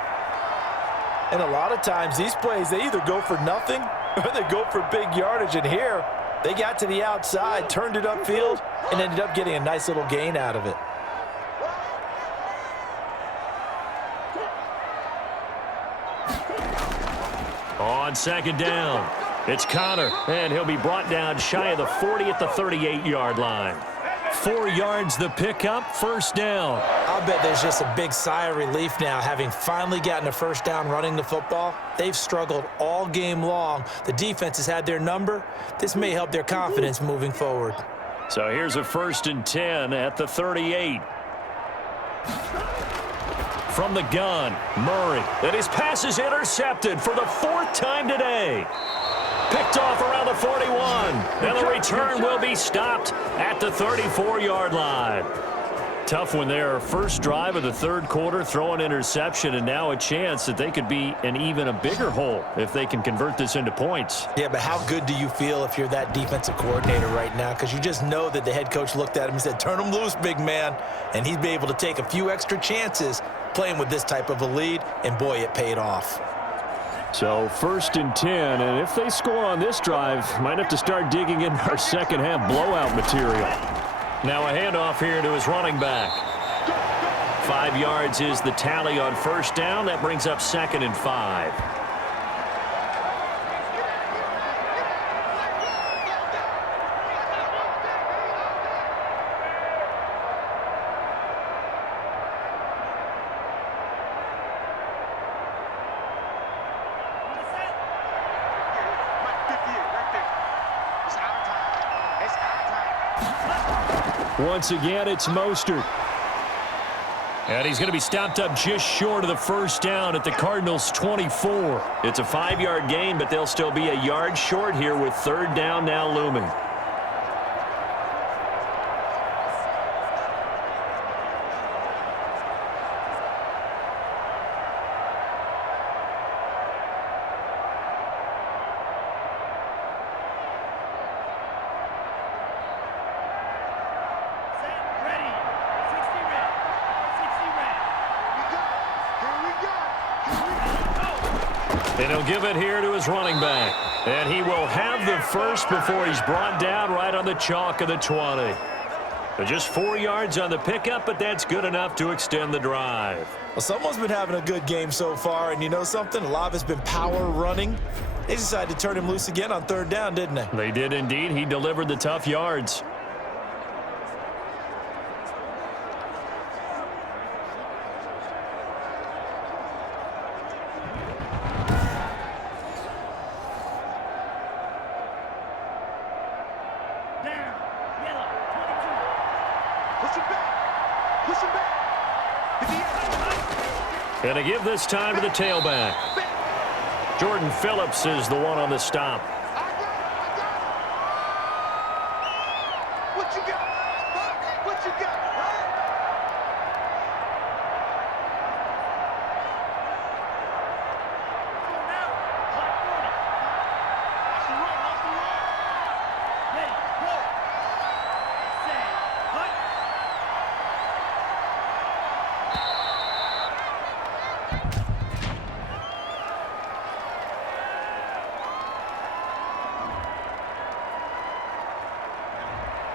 And a lot of times, these plays, they either go for nothing or they go for big yardage. And here, they got to the outside, turned it upfield, and ended up getting a nice little gain out of it. On second down, it's Connor, and he'll be brought down shy of the 40 at the 38-yard line. 4 yards the pickup, first down. I'll bet there's just a big sigh of relief now, having finally gotten a first down running the football. They've struggled all game long. The defense has had their number. This may help their confidence moving forward. So here's a 1st and 10 at the 38. From the gun, Murray. And his pass is intercepted for the 4th time today. Picked off around the 41. And the return will be stopped at the 34-yard line. Tough one there. First drive of the third quarter, throw an interception, and now a chance that they could be in even a bigger hole if they can convert this into points. Yeah, but how good do you feel if you're that defensive coordinator right now? Because you just know that the head coach looked at him and said, turn him loose, big man. And he'd be able to take a few extra chances playing with this type of a lead, and boy, it paid off. So 1st and 10, and if they score on this drive, might have to start digging in our second half blowout material. Now a handoff here to his running back. 5 yards is the tally on first down. That brings up 2nd and 5. Once again, it's Mostert. And he's going to be stopped up just short of the first down at the Cardinals' 24. It's a 5-yard gain, but they'll still be a yard short here with 3rd down now looming. And he'll give it here to his running back. And he will have the first before he's brought down right on the chalk of the 20. But just 4 yards on the pickup, but that's good enough to extend the drive. Well, someone's been having a good game so far, and you know something? A lot of it's been power running. They decided to turn him loose again on 3rd down, didn't they? They did indeed. He delivered the tough yards. And to give this time to the tailback. Jordan Phillips is the one on the stop. What you got? What you got?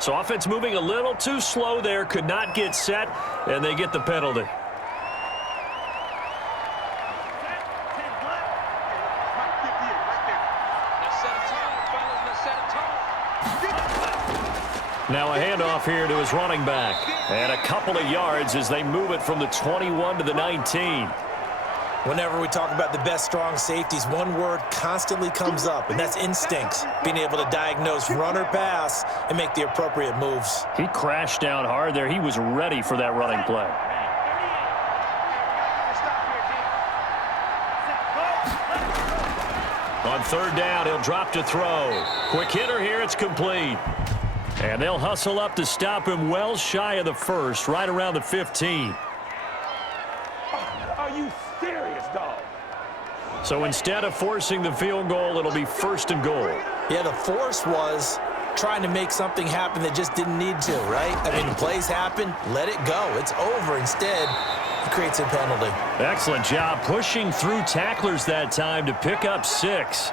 So offense moving a little too slow there, could not get set, and they get the penalty. Now a handoff here to his running back. And a couple of yards as they move it from the 21 to the 19. Whenever we talk about the best strong safeties, one word constantly comes up, and that's instincts. Being able to diagnose run or pass and make the appropriate moves. He crashed down hard there. He was ready for that running play. On third down, he'll drop to throw. Quick hitter here, it's complete. And they'll hustle up to stop him well shy of the first, right around the 15. Are you serious, dog? So instead of forcing the field goal, it'll be 1st and goal. Yeah, the force was trying to make something happen that just didn't need to, right? I mean, plays happen, let it go. It's over. Instead, he creates a penalty. Excellent job pushing through tacklers that time to pick up 6.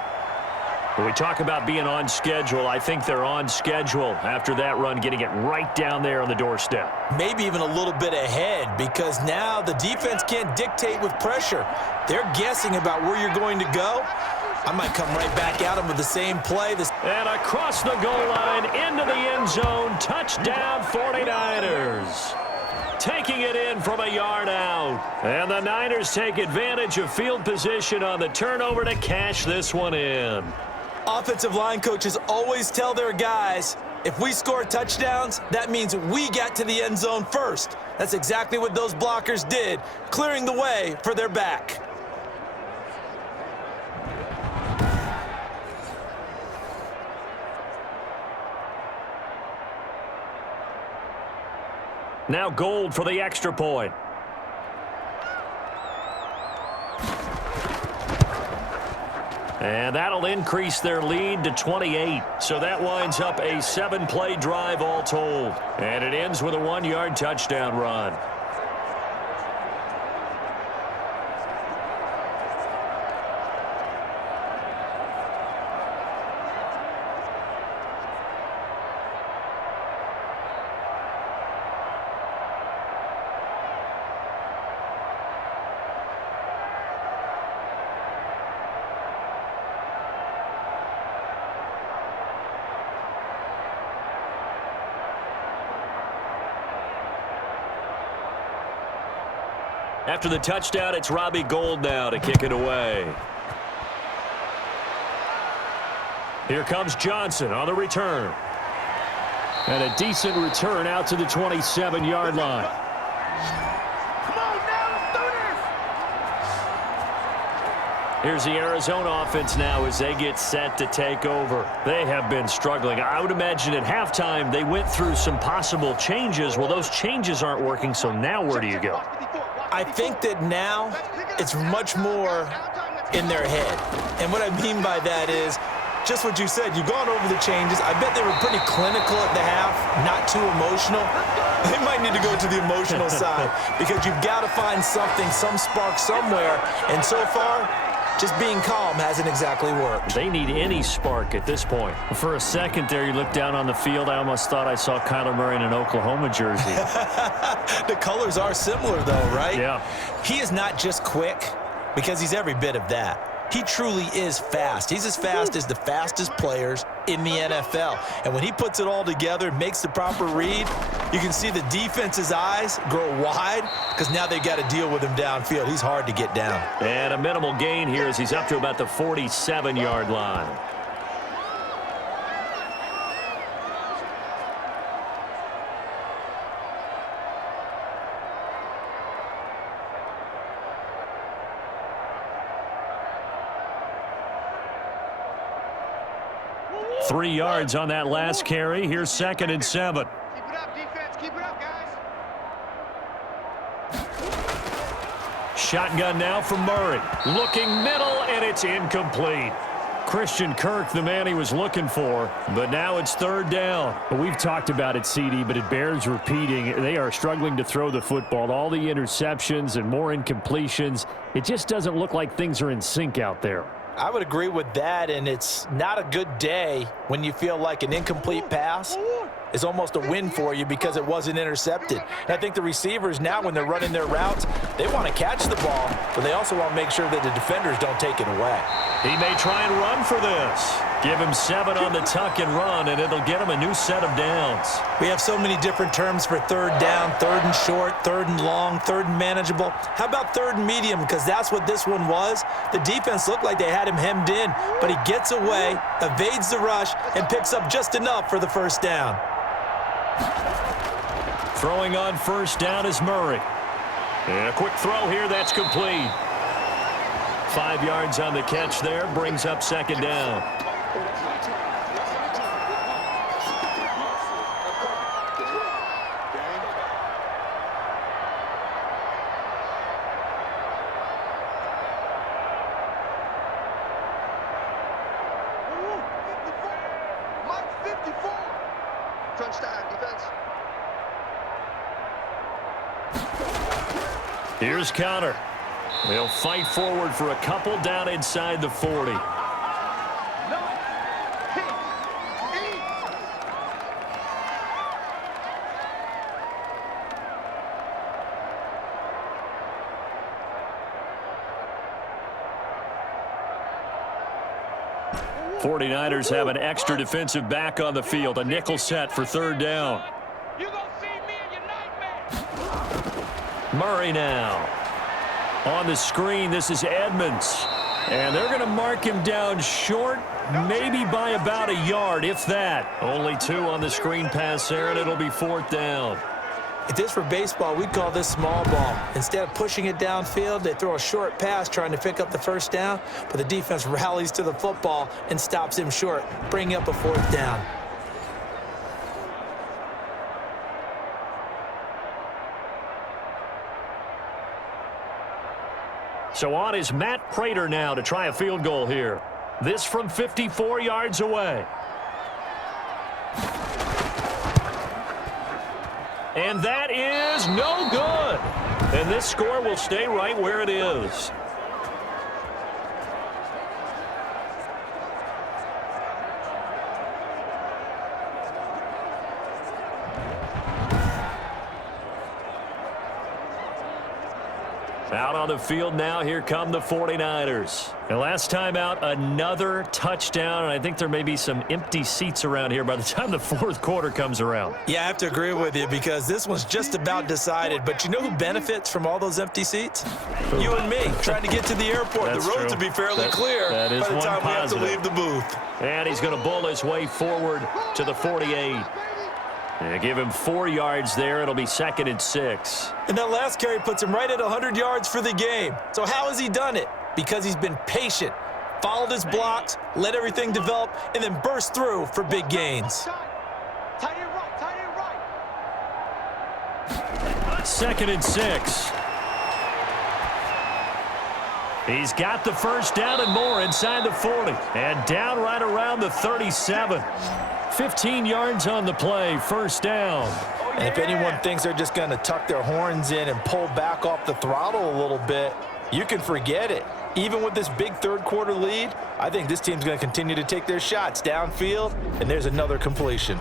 When we talk about being on schedule, I think they're on schedule after that run, getting it right down there on the doorstep. Maybe even a little bit ahead, because now the defense can't dictate with pressure. They're guessing about where you're going to go. I might come right back at them with the same play. And across the goal line, into the end zone, touchdown 49ers. Taking it in from a yard out. And the Niners take advantage of field position on the turnover to cash this one in. Offensive line coaches always tell their guys, if we score touchdowns, that means we got to the end zone first. That's exactly what those blockers did, clearing the way for their back. Now Gold for the extra point. And that'll increase their lead to 28. So that winds up a 7-play drive all told. And it ends with a 1-yard touchdown run. After the touchdown, it's Robbie Gould now to kick it away. Here comes Johnson on the return. And a decent return out to the 27-yard line. Come on now, let's do this! Here's the Arizona offense now as they get set to take over. They have been struggling. I would imagine at halftime they went through some possible changes. Well, those changes aren't working, so now where do you go? I think that now it's much more in their head. And what I mean by that is just what you said. You've gone over the changes. I bet they were pretty clinical at the half, not too emotional. They might need to go to the emotional side because you've got to find something, some spark somewhere. And so far, just being calm hasn't exactly worked. They need any spark at this point. For a second there, you look down on the field, I almost thought I saw Kyler Murray in an Oklahoma jersey. The colors are similar, though, right? Yeah. He is not just quick, because he's every bit of that. He truly is fast. He's as fast as the fastest players in the NFL. And when he puts it all together, makes the proper read, you can see the defense's eyes grow wide because now they've got to deal with him downfield. He's hard to get down. And a minimal gain here as he's up to about the 47-yard line. 3 yards on that last carry. Here's 2nd and 7. Keep it up, defense. Keep it up, guys. Shotgun now from Murray. Looking middle, and it's incomplete. Christian Kirk, the man he was looking for, but now it's 3rd down. We've talked about it, CD, but it bears repeating. They are struggling to throw the football. All the interceptions and more incompletions. It just doesn't look like things are in sync out there. I would agree with that, and it's not a good day when you feel like an incomplete pass is almost a win for you because it wasn't intercepted. And I think the receivers now, when they're running their routes, they want to catch the ball, but they also want to make sure that the defenders don't take it away. He may try and run for this. Give him 7 on the tuck and run, and it'll get him a new set of downs. We have so many different terms for 3rd down, 3rd and short, 3rd and long, 3rd and manageable. How about 3rd and medium? Because that's what this one was. The defense looked like they had him hemmed in, but he gets away, evades the rush, and picks up just enough for the 1st down. Throwing on 1st down is Murray. And a quick throw here, that's complete. 5 yards on the catch there, brings up 2nd down. Here's Connor. They'll fight forward for a couple down inside the 40. '49ers have an extra defensive back on the field, a nickel set for 3rd down. Murray now. On the screen, this is Edmonds. And they're going to mark him down short, maybe by about a yard, if that. Only 2 on the screen pass there, and it'll be 4th down. If this were baseball, we'd call this small ball. Instead of pushing it downfield, they throw a short pass trying to pick up the 1st down, but the defense rallies to the football and stops him short, bringing up a 4th down. So on is Matt Prater now to try a field goal here. This from 54 yards away. And that is no good. And this score will stay right where it is. Out on the field now, here come the 49ers. And last time out, another touchdown, and I think there may be some empty seats around here by the time the 4th quarter comes around. Yeah, I have to agree with you because this one's just about decided. But you know who benefits from all those empty seats? You and me, trying to get to the airport. That's the roads true. will be fairly clear that is by the one time positive. we have to leave the booth. And he's going to bull his way forward to the 48. And give him 4 yards there. It'll be 2nd and 6. And that last carry puts him right at 100 yards for the game. So how has he done it? Because he's been patient, followed his blocks, let everything develop, and then burst through for big gains. 2nd and 6. He's got the 1st down and more inside the 40. And down right around the 37. 15 yards on the play, 1st down. And if anyone thinks they're just going to tuck their horns in and pull back off the throttle a little bit, you can forget it. Even with this big 3rd quarter lead, I think this team's going to continue to take their shots downfield, and there's another completion.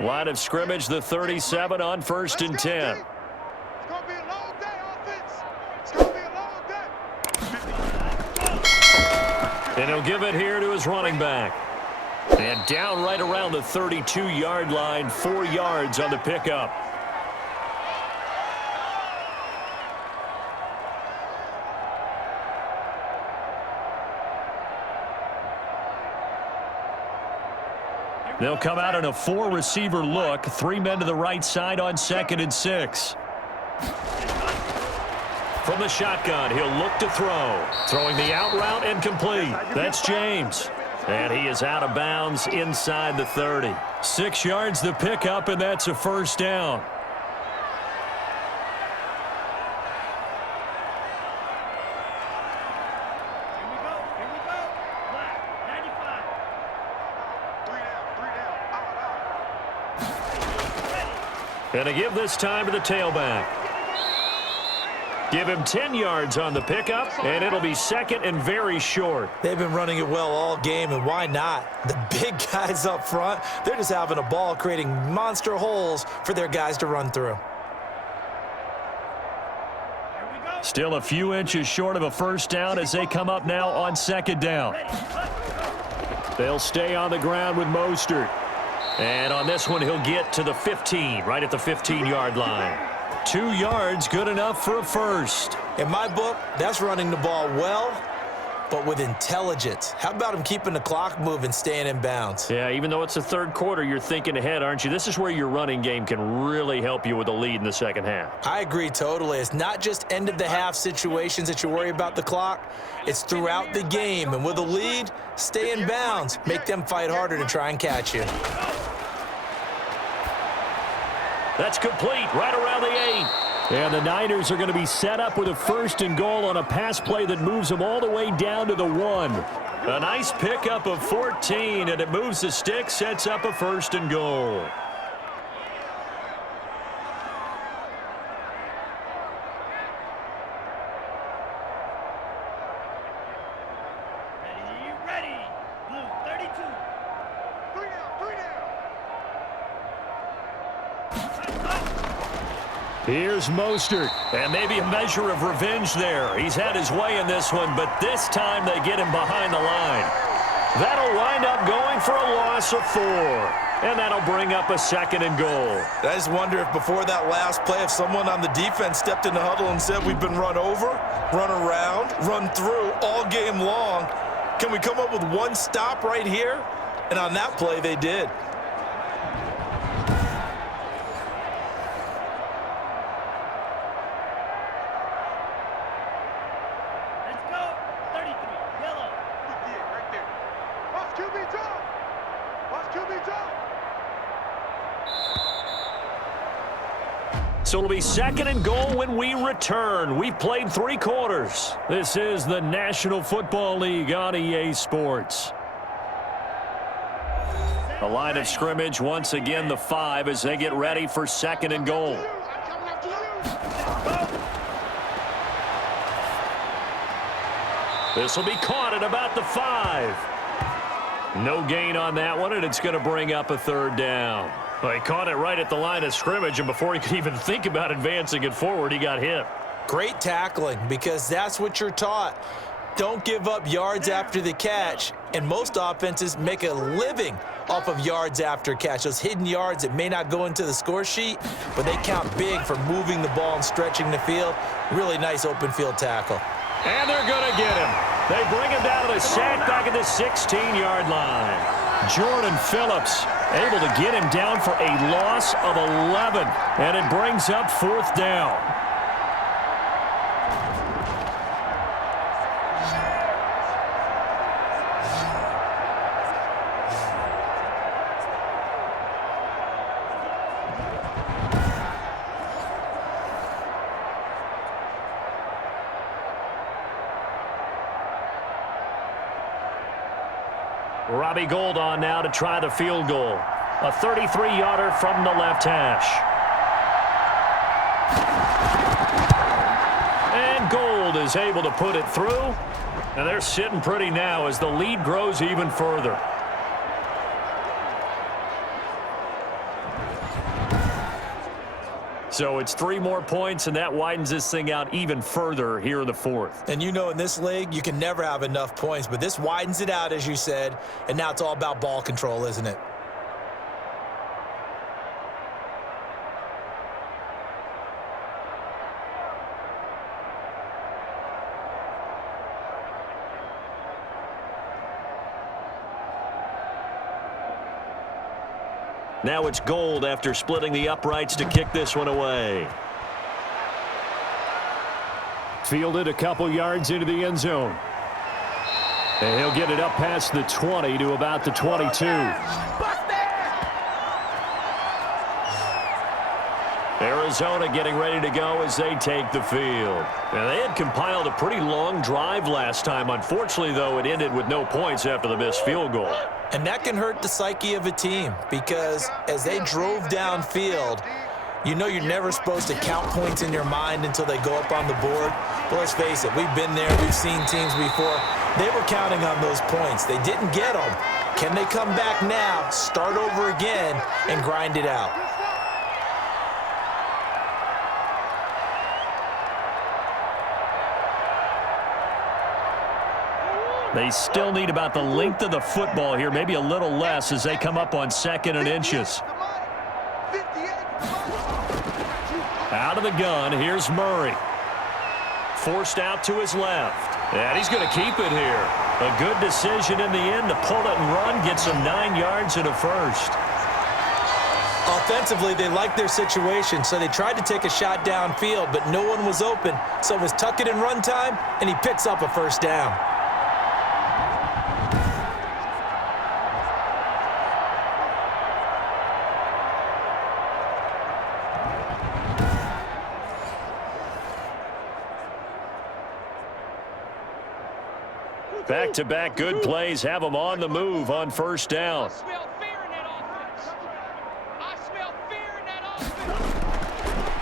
Line of scrimmage, the 37 on 1st and 10. It's going to be a long day, offense. It's going to be a long day. And he'll give it here to his running back. And down right around the 32-yard line, 4 yards on the pickup. They'll come out in a 4-receiver look. 3 men to the right side on 2nd and 6. From the shotgun, he'll look to throw. Throwing the out route and complete. That's James. And he is out of bounds inside the 30. 6 yards the pickup, and that's a first down. And to give this time to the tailback. Give him 10 yards on the pickup, and it'll be 2nd and very short. They've been running it well all game, and why not? The big guys up front, they're just having a ball creating monster holes for their guys to run through. Still a few inches short of a first down as they come up now on 2nd down. They'll stay on the ground with Mostert. And on this one, he'll get to the 15, right at the 15-yard line. 2 yards, good enough for a first. In my book, that's running the ball well, but with intelligence. How about him keeping the clock moving, staying in bounds? Yeah, even though it's the 3rd quarter, you're thinking ahead, aren't you? This is where your running game can really help you with a lead in the 2nd half. I agree totally. It's not just end-of-the-half situations that you worry about the clock. It's throughout the game. And with a lead, stay in bounds. Make them fight harder to try and catch you. That's complete right around the 8. And the Niners are going to be set up with a 1st and goal on a pass play that moves them all the way down to the 1. A nice pickup of 14, and it moves the stick, sets up a 1st and goal. Here's Mostert, and maybe a measure of revenge there. He's had his way in this one, but this time they get him behind the line. That'll wind up going for a loss of 4, and that'll bring up a 2nd and goal. I just wonder if before that last play, if someone on the defense stepped in the huddle and said, we've been run over, run around, run through all game long. Can we come up with one stop right here? And on that play, they did. So it'll be 2nd and goal when we return. We've played 3 quarters. This is the National Football League on EA Sports. The line of scrimmage, once again, the 5 as they get ready for 2nd and goal. This will be caught at about the 5. No gain on that one, and it's going to bring up a 3rd down. Well, he caught it right at the line of scrimmage, and before he could even think about advancing it forward, he got hit. Great tackling, because that's what you're taught. Don't give up yards after the catch, and most offenses make a living off of yards after catch. Those hidden yards that may not go into the score sheet, but they count big for moving the ball and stretching the field. Really nice open field tackle. And they're going to get him. They bring him down to the sack back at the 16-yard line. Jordan Phillips able to get him down for a loss of 11, and it brings up 4th down. Robbie Gould on now to try the field goal. A 33-yarder from the left hash. And Gould is able to put it through. And they're sitting pretty now as the lead grows even further. So it's 3 more points, and that widens this thing out even further here in the 4th. And you know, in this league, you can never have enough points, but this widens it out, as you said, and now it's all about ball control, isn't it? Now it's Gold after splitting the uprights to kick this one away. Fielded a couple yards into the end zone. And he'll get it up past the 20 to about the 22. Arizona getting ready to go as they take the field. Now, they had compiled a pretty long drive last time. Unfortunately, though, it ended with no points after the missed field goal. And that can hurt the psyche of a team because as they drove downfield, you know you're never supposed to count points in your mind until they go up on the board. But let's face it, we've been there. We've seen teams before. They were counting on those points. They didn't get them. Can they come back now, start over again, and grind it out? They still need about the length of the football here, maybe a little less as they come up on 2nd and inches. Out of the gun, here's Murray. Forced out to his left. And he's going to keep it here. A good decision in the end to pull it and run, gets him 9 yards and a first. Offensively, they liked their situation, so they tried to take a shot downfield, but no one was open. So it was tuck it and run time, and he picks up a first down. Back-to-back good plays have them on the move on first down.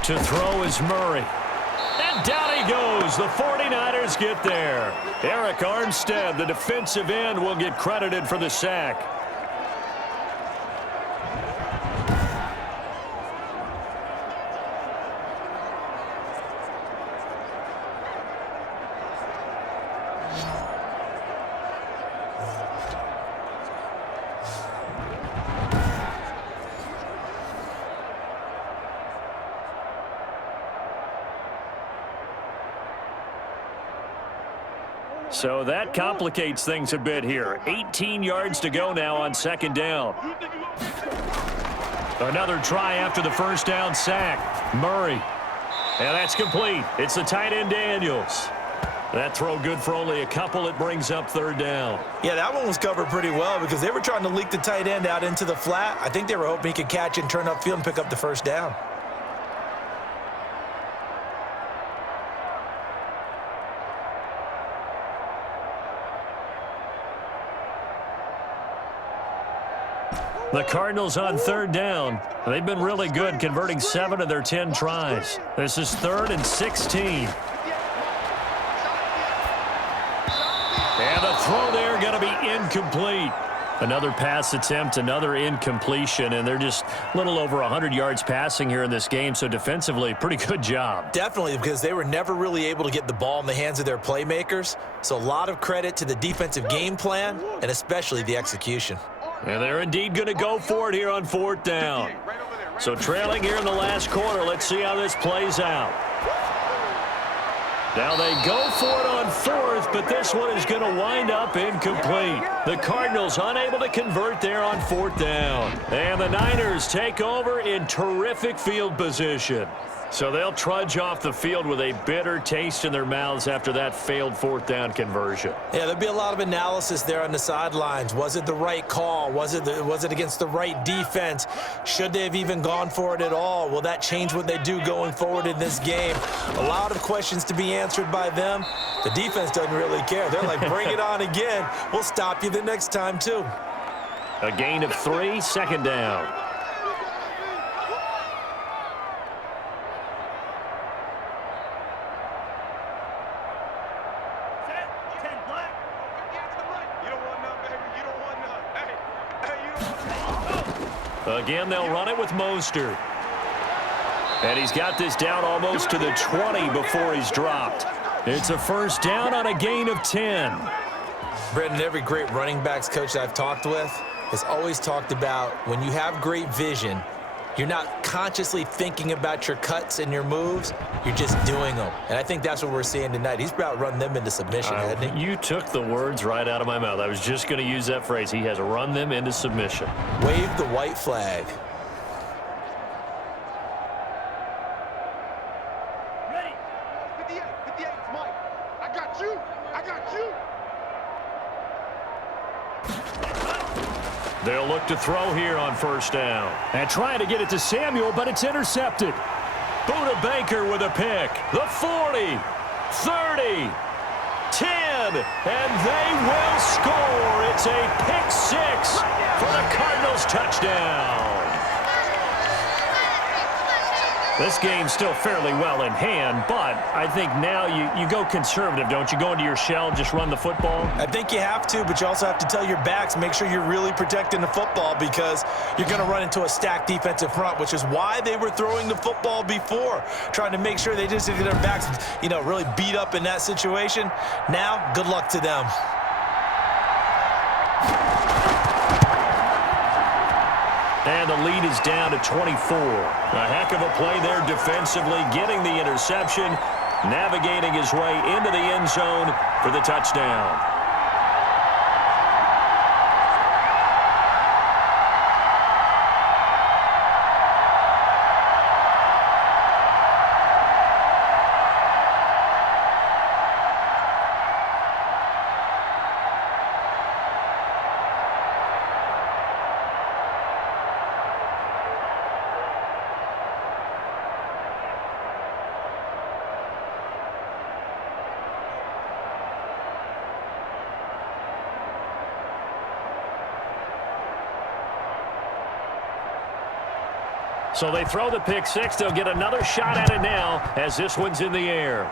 To throw is Murray. And down he goes. The 49ers get there. Eric Armstead, the defensive end, will get credited for the sack. So that complicates things a bit here. 18 yards to go now on 2nd down. Another try after the first down sack. Murray. And that's complete. It's the tight end Daniels. That throw good for only a couple. It brings up 3rd down. Yeah, that one was covered pretty well because they were trying to leak the tight end out into the flat. I think they were hoping he could catch it and turn upfield and pick up the first down. The Cardinals on 3rd down. They've been really good, converting 7 of their 10 tries. This is 3rd and 16. And the throw there going to be incomplete. Another pass attempt, another incompletion, and they're just a little over 100 yards passing here in this game, so defensively, pretty good job. Definitely, because they were never really able to get the ball in the hands of their playmakers, so a lot of credit to the defensive game plan and especially the execution. And they're indeed going to go for it here on 4th down. So trailing here in the last quarter, let's see how this plays out. Now they go for it on 4th, but this one is going to wind up incomplete. The Cardinals unable to convert there on 4th down. And the Niners take over in terrific field position. So they'll trudge off the field with a bitter taste in their mouths after that failed 4th down conversion. Yeah, there'll be a lot of analysis there on the sidelines. Was it the right call? Was it against the right defense? Should they have even gone for it at all? Will that change what they do going forward in this game? A lot of questions to be answered by them. The defense doesn't really care. They're like, bring it on again. We'll stop you the next time, too. A gain of 3, 2nd down. Again, they'll run it with Mostert. And he's got this down almost to the 20 before he's dropped. It's a first down on a gain of 10. Brendan, every great running backs coach I've talked with has always talked about when you have great vision, you're not consciously thinking about your cuts and your moves. You're just doing them. And I think that's what we're seeing tonight. He's about run them into submission, hasn't he? You took the words right out of my mouth. I was just going to use that phrase. He has run them into submission. Wave the white flag. 58 is Mike. I got you. I got you. They'll look to throw here on first down. And trying to get it to Samuel, but it's intercepted. Buda Baker with a pick. The 40, 30, 10, and they will score. It's a pick six for the Cardinals touchdown. This game's still fairly well in hand, but I think now you go conservative, don't you? Go into your shell, just run the football? I think you have to, but you also have to tell your backs, make sure you're really protecting the football because you're going to run into a stacked defensive front, which is why they were throwing the football before, trying to make sure they just get their backs, really beat up in that situation. Now, good luck to them. And the lead is down to 24. A heck of a play there defensively, getting the interception, navigating his way into the end zone for the touchdown. So they throw the pick six. They'll get another shot at it now as this one's in the air.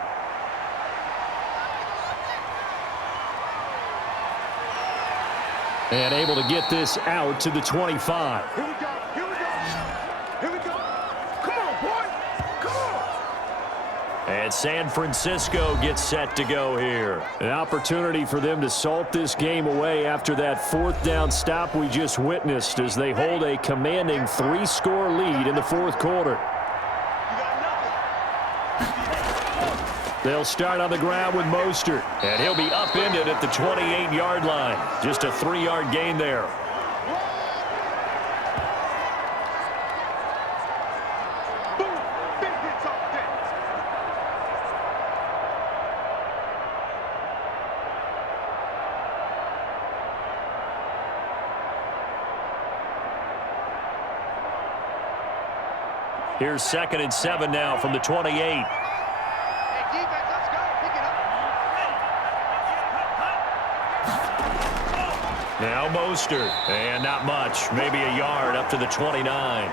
And able to get this out to the 25. Here we go. Here we go. Here we go. Come on, boy. Come on. And San Francisco gets set to go here. An opportunity for them to salt this game away after that fourth down stop we just witnessed as they hold a commanding 3-score lead in the fourth quarter. They'll start on the ground with Mostert, and he'll be upended at the 28-yard line. Just a 3-yard gain there. Here's 2nd and 7 now from the 28. Hey, defense, let's go. Pick it up. Now Mostert, and not much, maybe a yard up to the 29.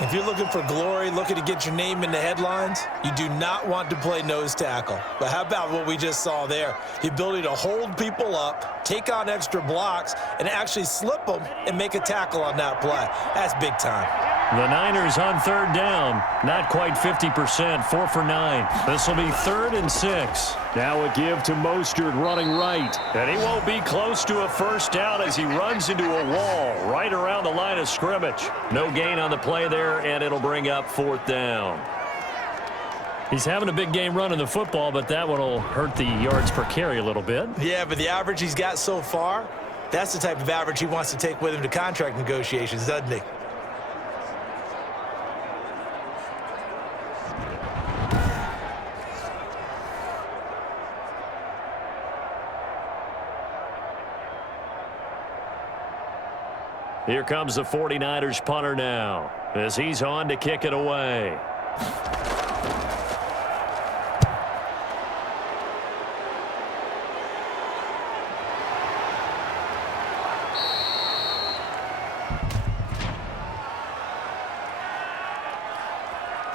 If you're looking for glory, looking to get your name in the headlines, you do not want to play nose tackle. But how about what we just saw there? The ability to hold people up, take on extra blocks, and actually slip them and make a tackle on that play. That's big time. The Niners on third down. Not quite 50%, 4 for 9. This will be 3rd and 6. Now a give to Mostert running right. And he won't be close to a first down as he runs into a wall right around the line of scrimmage. No gain on the play there, and it'll bring up 4th down. He's having a big game running the football, but that one will hurt the yards per carry a little bit. Yeah, but the average he's got so far, that's the type of average he wants to take with him to contract negotiations, doesn't he? Here comes the 49ers punter now as he's on to kick it away.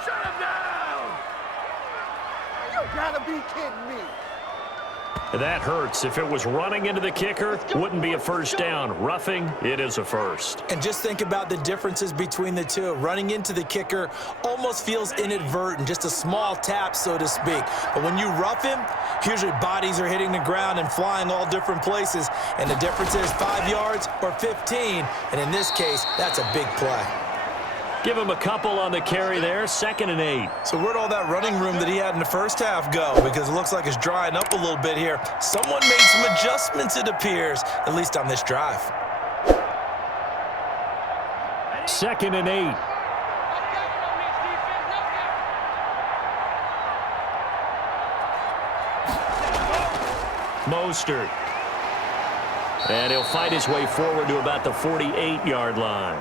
Shut him down. You gotta be kidding me. That hurts. If it was running into the kicker, wouldn't be a first down. Roughing, it is a first. And just think about the differences between the two. Running into the kicker almost feels inadvertent, just a small tap, so to speak. But when you rough him, usually bodies are hitting the ground and flying all different places. And the difference is 5 yards or 15. And in this case, that's a big play. Give him a couple on the carry there, 2nd and 8. So where'd all that running room that he had in the first half go? Because it looks like it's drying up a little bit here. Someone made some adjustments, it appears, at least on this drive. 2nd and 8. Mostert. And he'll fight his way forward to about the 48-yard line.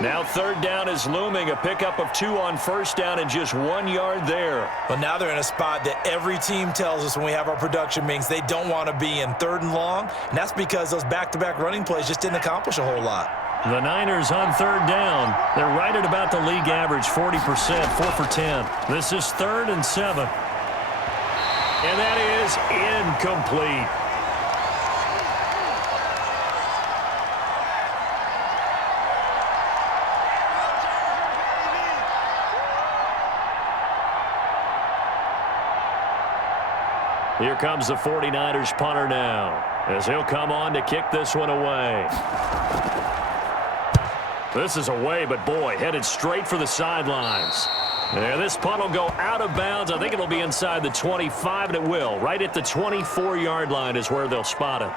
Now third down is looming, a pickup of 2 on first down and just 1 yard there. Well, now they're in a spot that every team tells us when we have our production meetings they don't want to be in, 3rd and long. And that's because those back-to-back running plays just didn't accomplish a whole lot. The Niners on third down. They're right at about the league average, 40%, 4 for 10. This is 3rd and 7. And that is incomplete. Here comes the 49ers punter now, as he'll come on to kick this one away. This is away, but boy, headed straight for the sidelines. Yeah, this punt will go out of bounds. I think it'll be inside the 25, and it will. Right at the 24-yard line is where they'll spot it.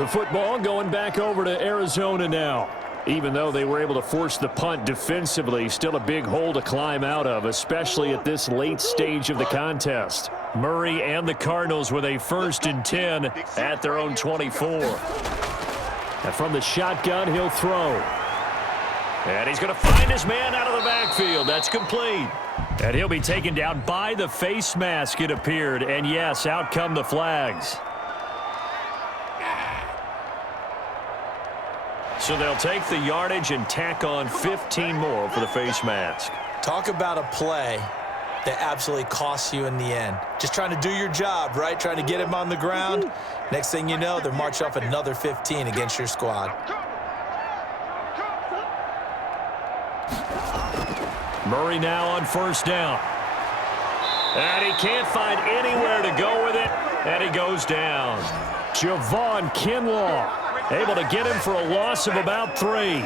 The football going back over to Arizona now. Even though they were able to force the punt defensively, still a big hole to climb out of, especially at this late stage of the contest. Murray and the Cardinals with a 1st and 10 at their own 24. And from the shotgun, he'll throw. And he's going to find his man out of the backfield. That's complete. And he'll be taken down by the face mask, it appeared. And yes, out come the flags. So they'll take the yardage and tack on 15 more for the face mask. Talk about a play that absolutely costs you in the end. Just trying to do your job, right? Trying to get him on the ground. Next thing you know, they're marching off another 15 against your squad. Murray now on first down. And he can't find anywhere to go with it. And he goes down. Javon Kinlaw able to get him for a loss of about 3.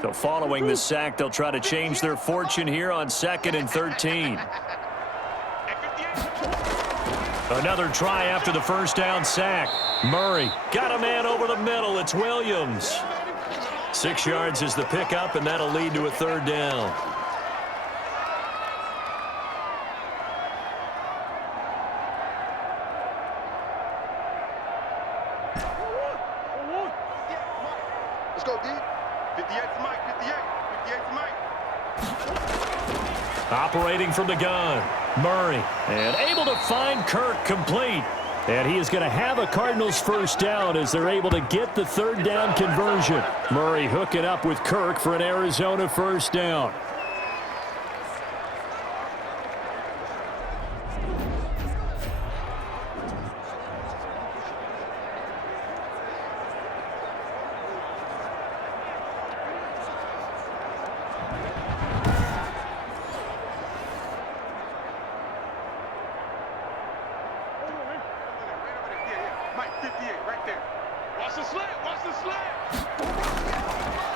So following the sack, they'll try to change their fortune here on 2nd and 13. Another try after the first down sack. Murray got a man over the middle. It's Williams. 6 yards is the pickup, and that'll lead to a 3rd down. Let's go, D. 58's Mike, 58's Mike. Operating from the gun, Murray, and able to find Kirk complete. And he is going to have a Cardinals 1st down as they're able to get the 3rd down conversion. Murray hooking up with Kirk for an Arizona 1st down.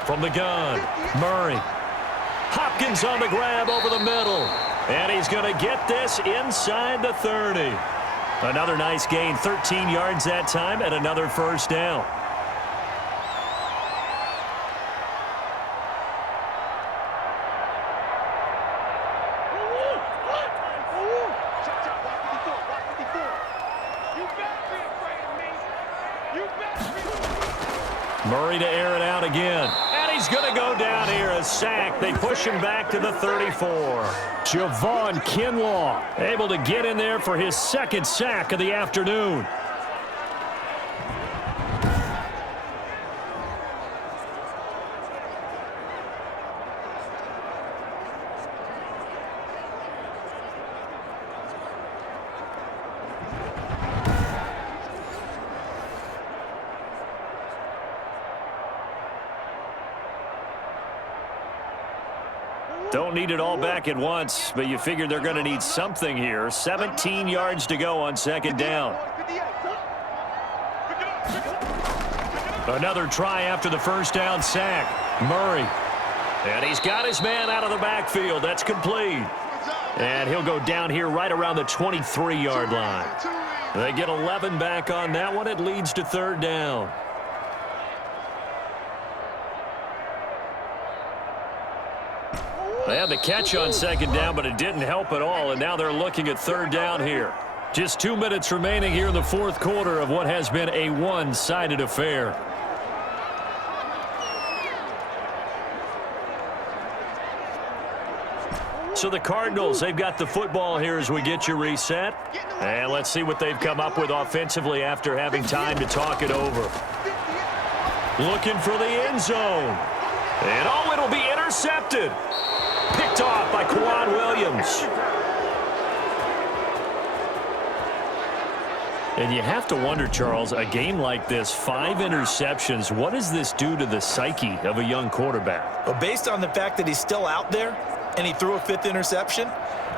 From the gun, Murray. Hopkins on the grab over the middle. And he's going to get this inside the 30. Another nice gain, 13 yards that time, and another 1st down. Murray to air it out again. And he's going to go down here, a sack. They push him back to the 34. Javon Kinlaw able to get in there for his 2nd sack of the afternoon. Don't need it all back at once, but you figure they're going to need something here. 17 yards to go on 2nd down. Another try after the 1st down sack. Murray. And he's got his man out of the backfield. That's complete. And he'll go down here right around the 23-yard line. They get 11 back on that one. It leads to third down. They had the catch on second down, but it didn't help at all, and now they're looking at third down here. Just 2 minutes remaining here in the fourth quarter of what has been a one-sided affair. So the Cardinals, they've got the football here as we get you reset. And let's see what they've come up with offensively after having time to talk it over. Looking for the end zone. And oh, it'll be intercepted. Picked off by Quan Williams. And you have to wonder, Charles, a game like this, 5 interceptions, what does this do to the psyche of a young quarterback? Well, based on the fact that he's still out there and he threw a 5th interception,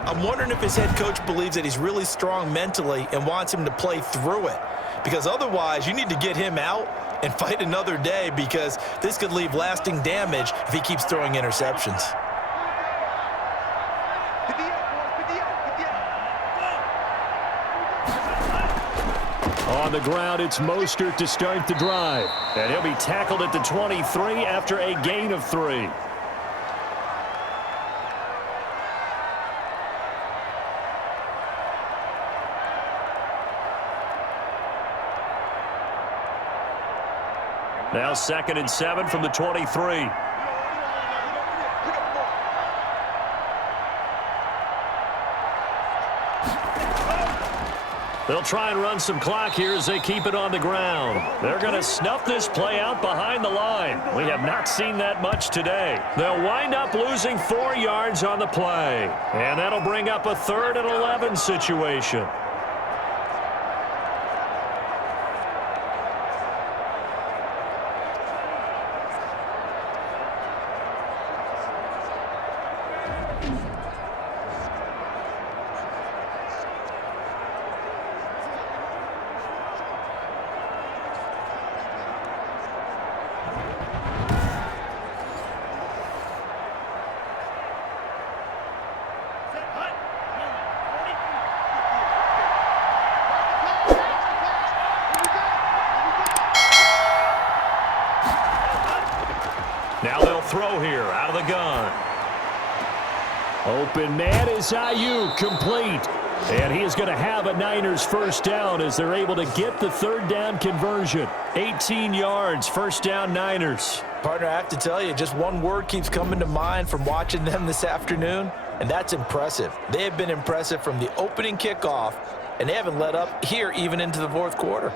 I'm wondering if his head coach believes that he's really strong mentally and wants him to play through it. Because otherwise, you need to get him out and fight another day, because this could leave lasting damage if he keeps throwing interceptions. On the ground, it's Mostert to start the drive. And he'll be tackled at the 23 after a gain of 3. Now 2nd and 7 from the 23. They'll try and run some clock here as they keep it on the ground. They're going to snuff this play out behind the line. We have not seen that much today. They'll wind up losing 4 yards on the play. And that'll bring up a 3rd and 11 situation. Now they'll throw here out of the gun. Open man is Ayuk, complete. And he is going to have a Niners first down as they're able to get the 3rd down conversion. 18 yards, first down Niners. Partner, I have to tell you, just one word keeps coming to mind from watching them this afternoon, and that's impressive. They have been impressive from the opening kickoff, and they haven't let up here even into the fourth quarter.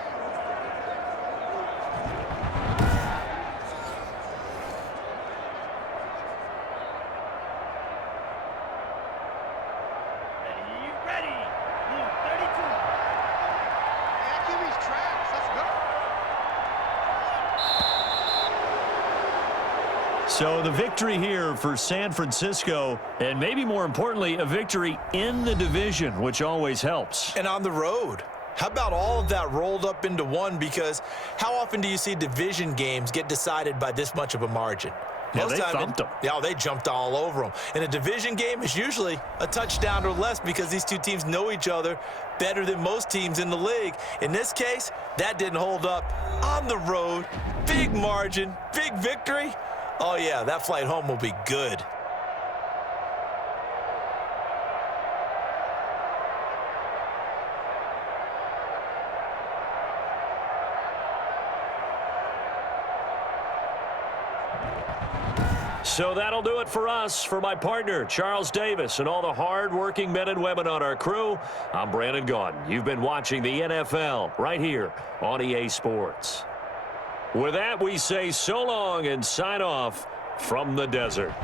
So the victory here for San Francisco, and maybe more importantly, a victory in the division, which always helps. And on the road. How about all of that rolled up into one? Because how often do you see division games get decided by this much of a margin? Yeah, they thumped them. Yeah, they jumped all over them. And a division game is usually a touchdown or less because these two teams know each other better than most teams in the league. In this case, that didn't hold up. On the road, big margin, big victory. Oh, yeah, that flight home will be good. So that'll do it for us. For my partner, Charles Davis, and all the hard-working men and women on our crew, I'm Brandon Gaudin. You've been watching the NFL right here on EA Sports. With that, we say so long and sign off from the desert.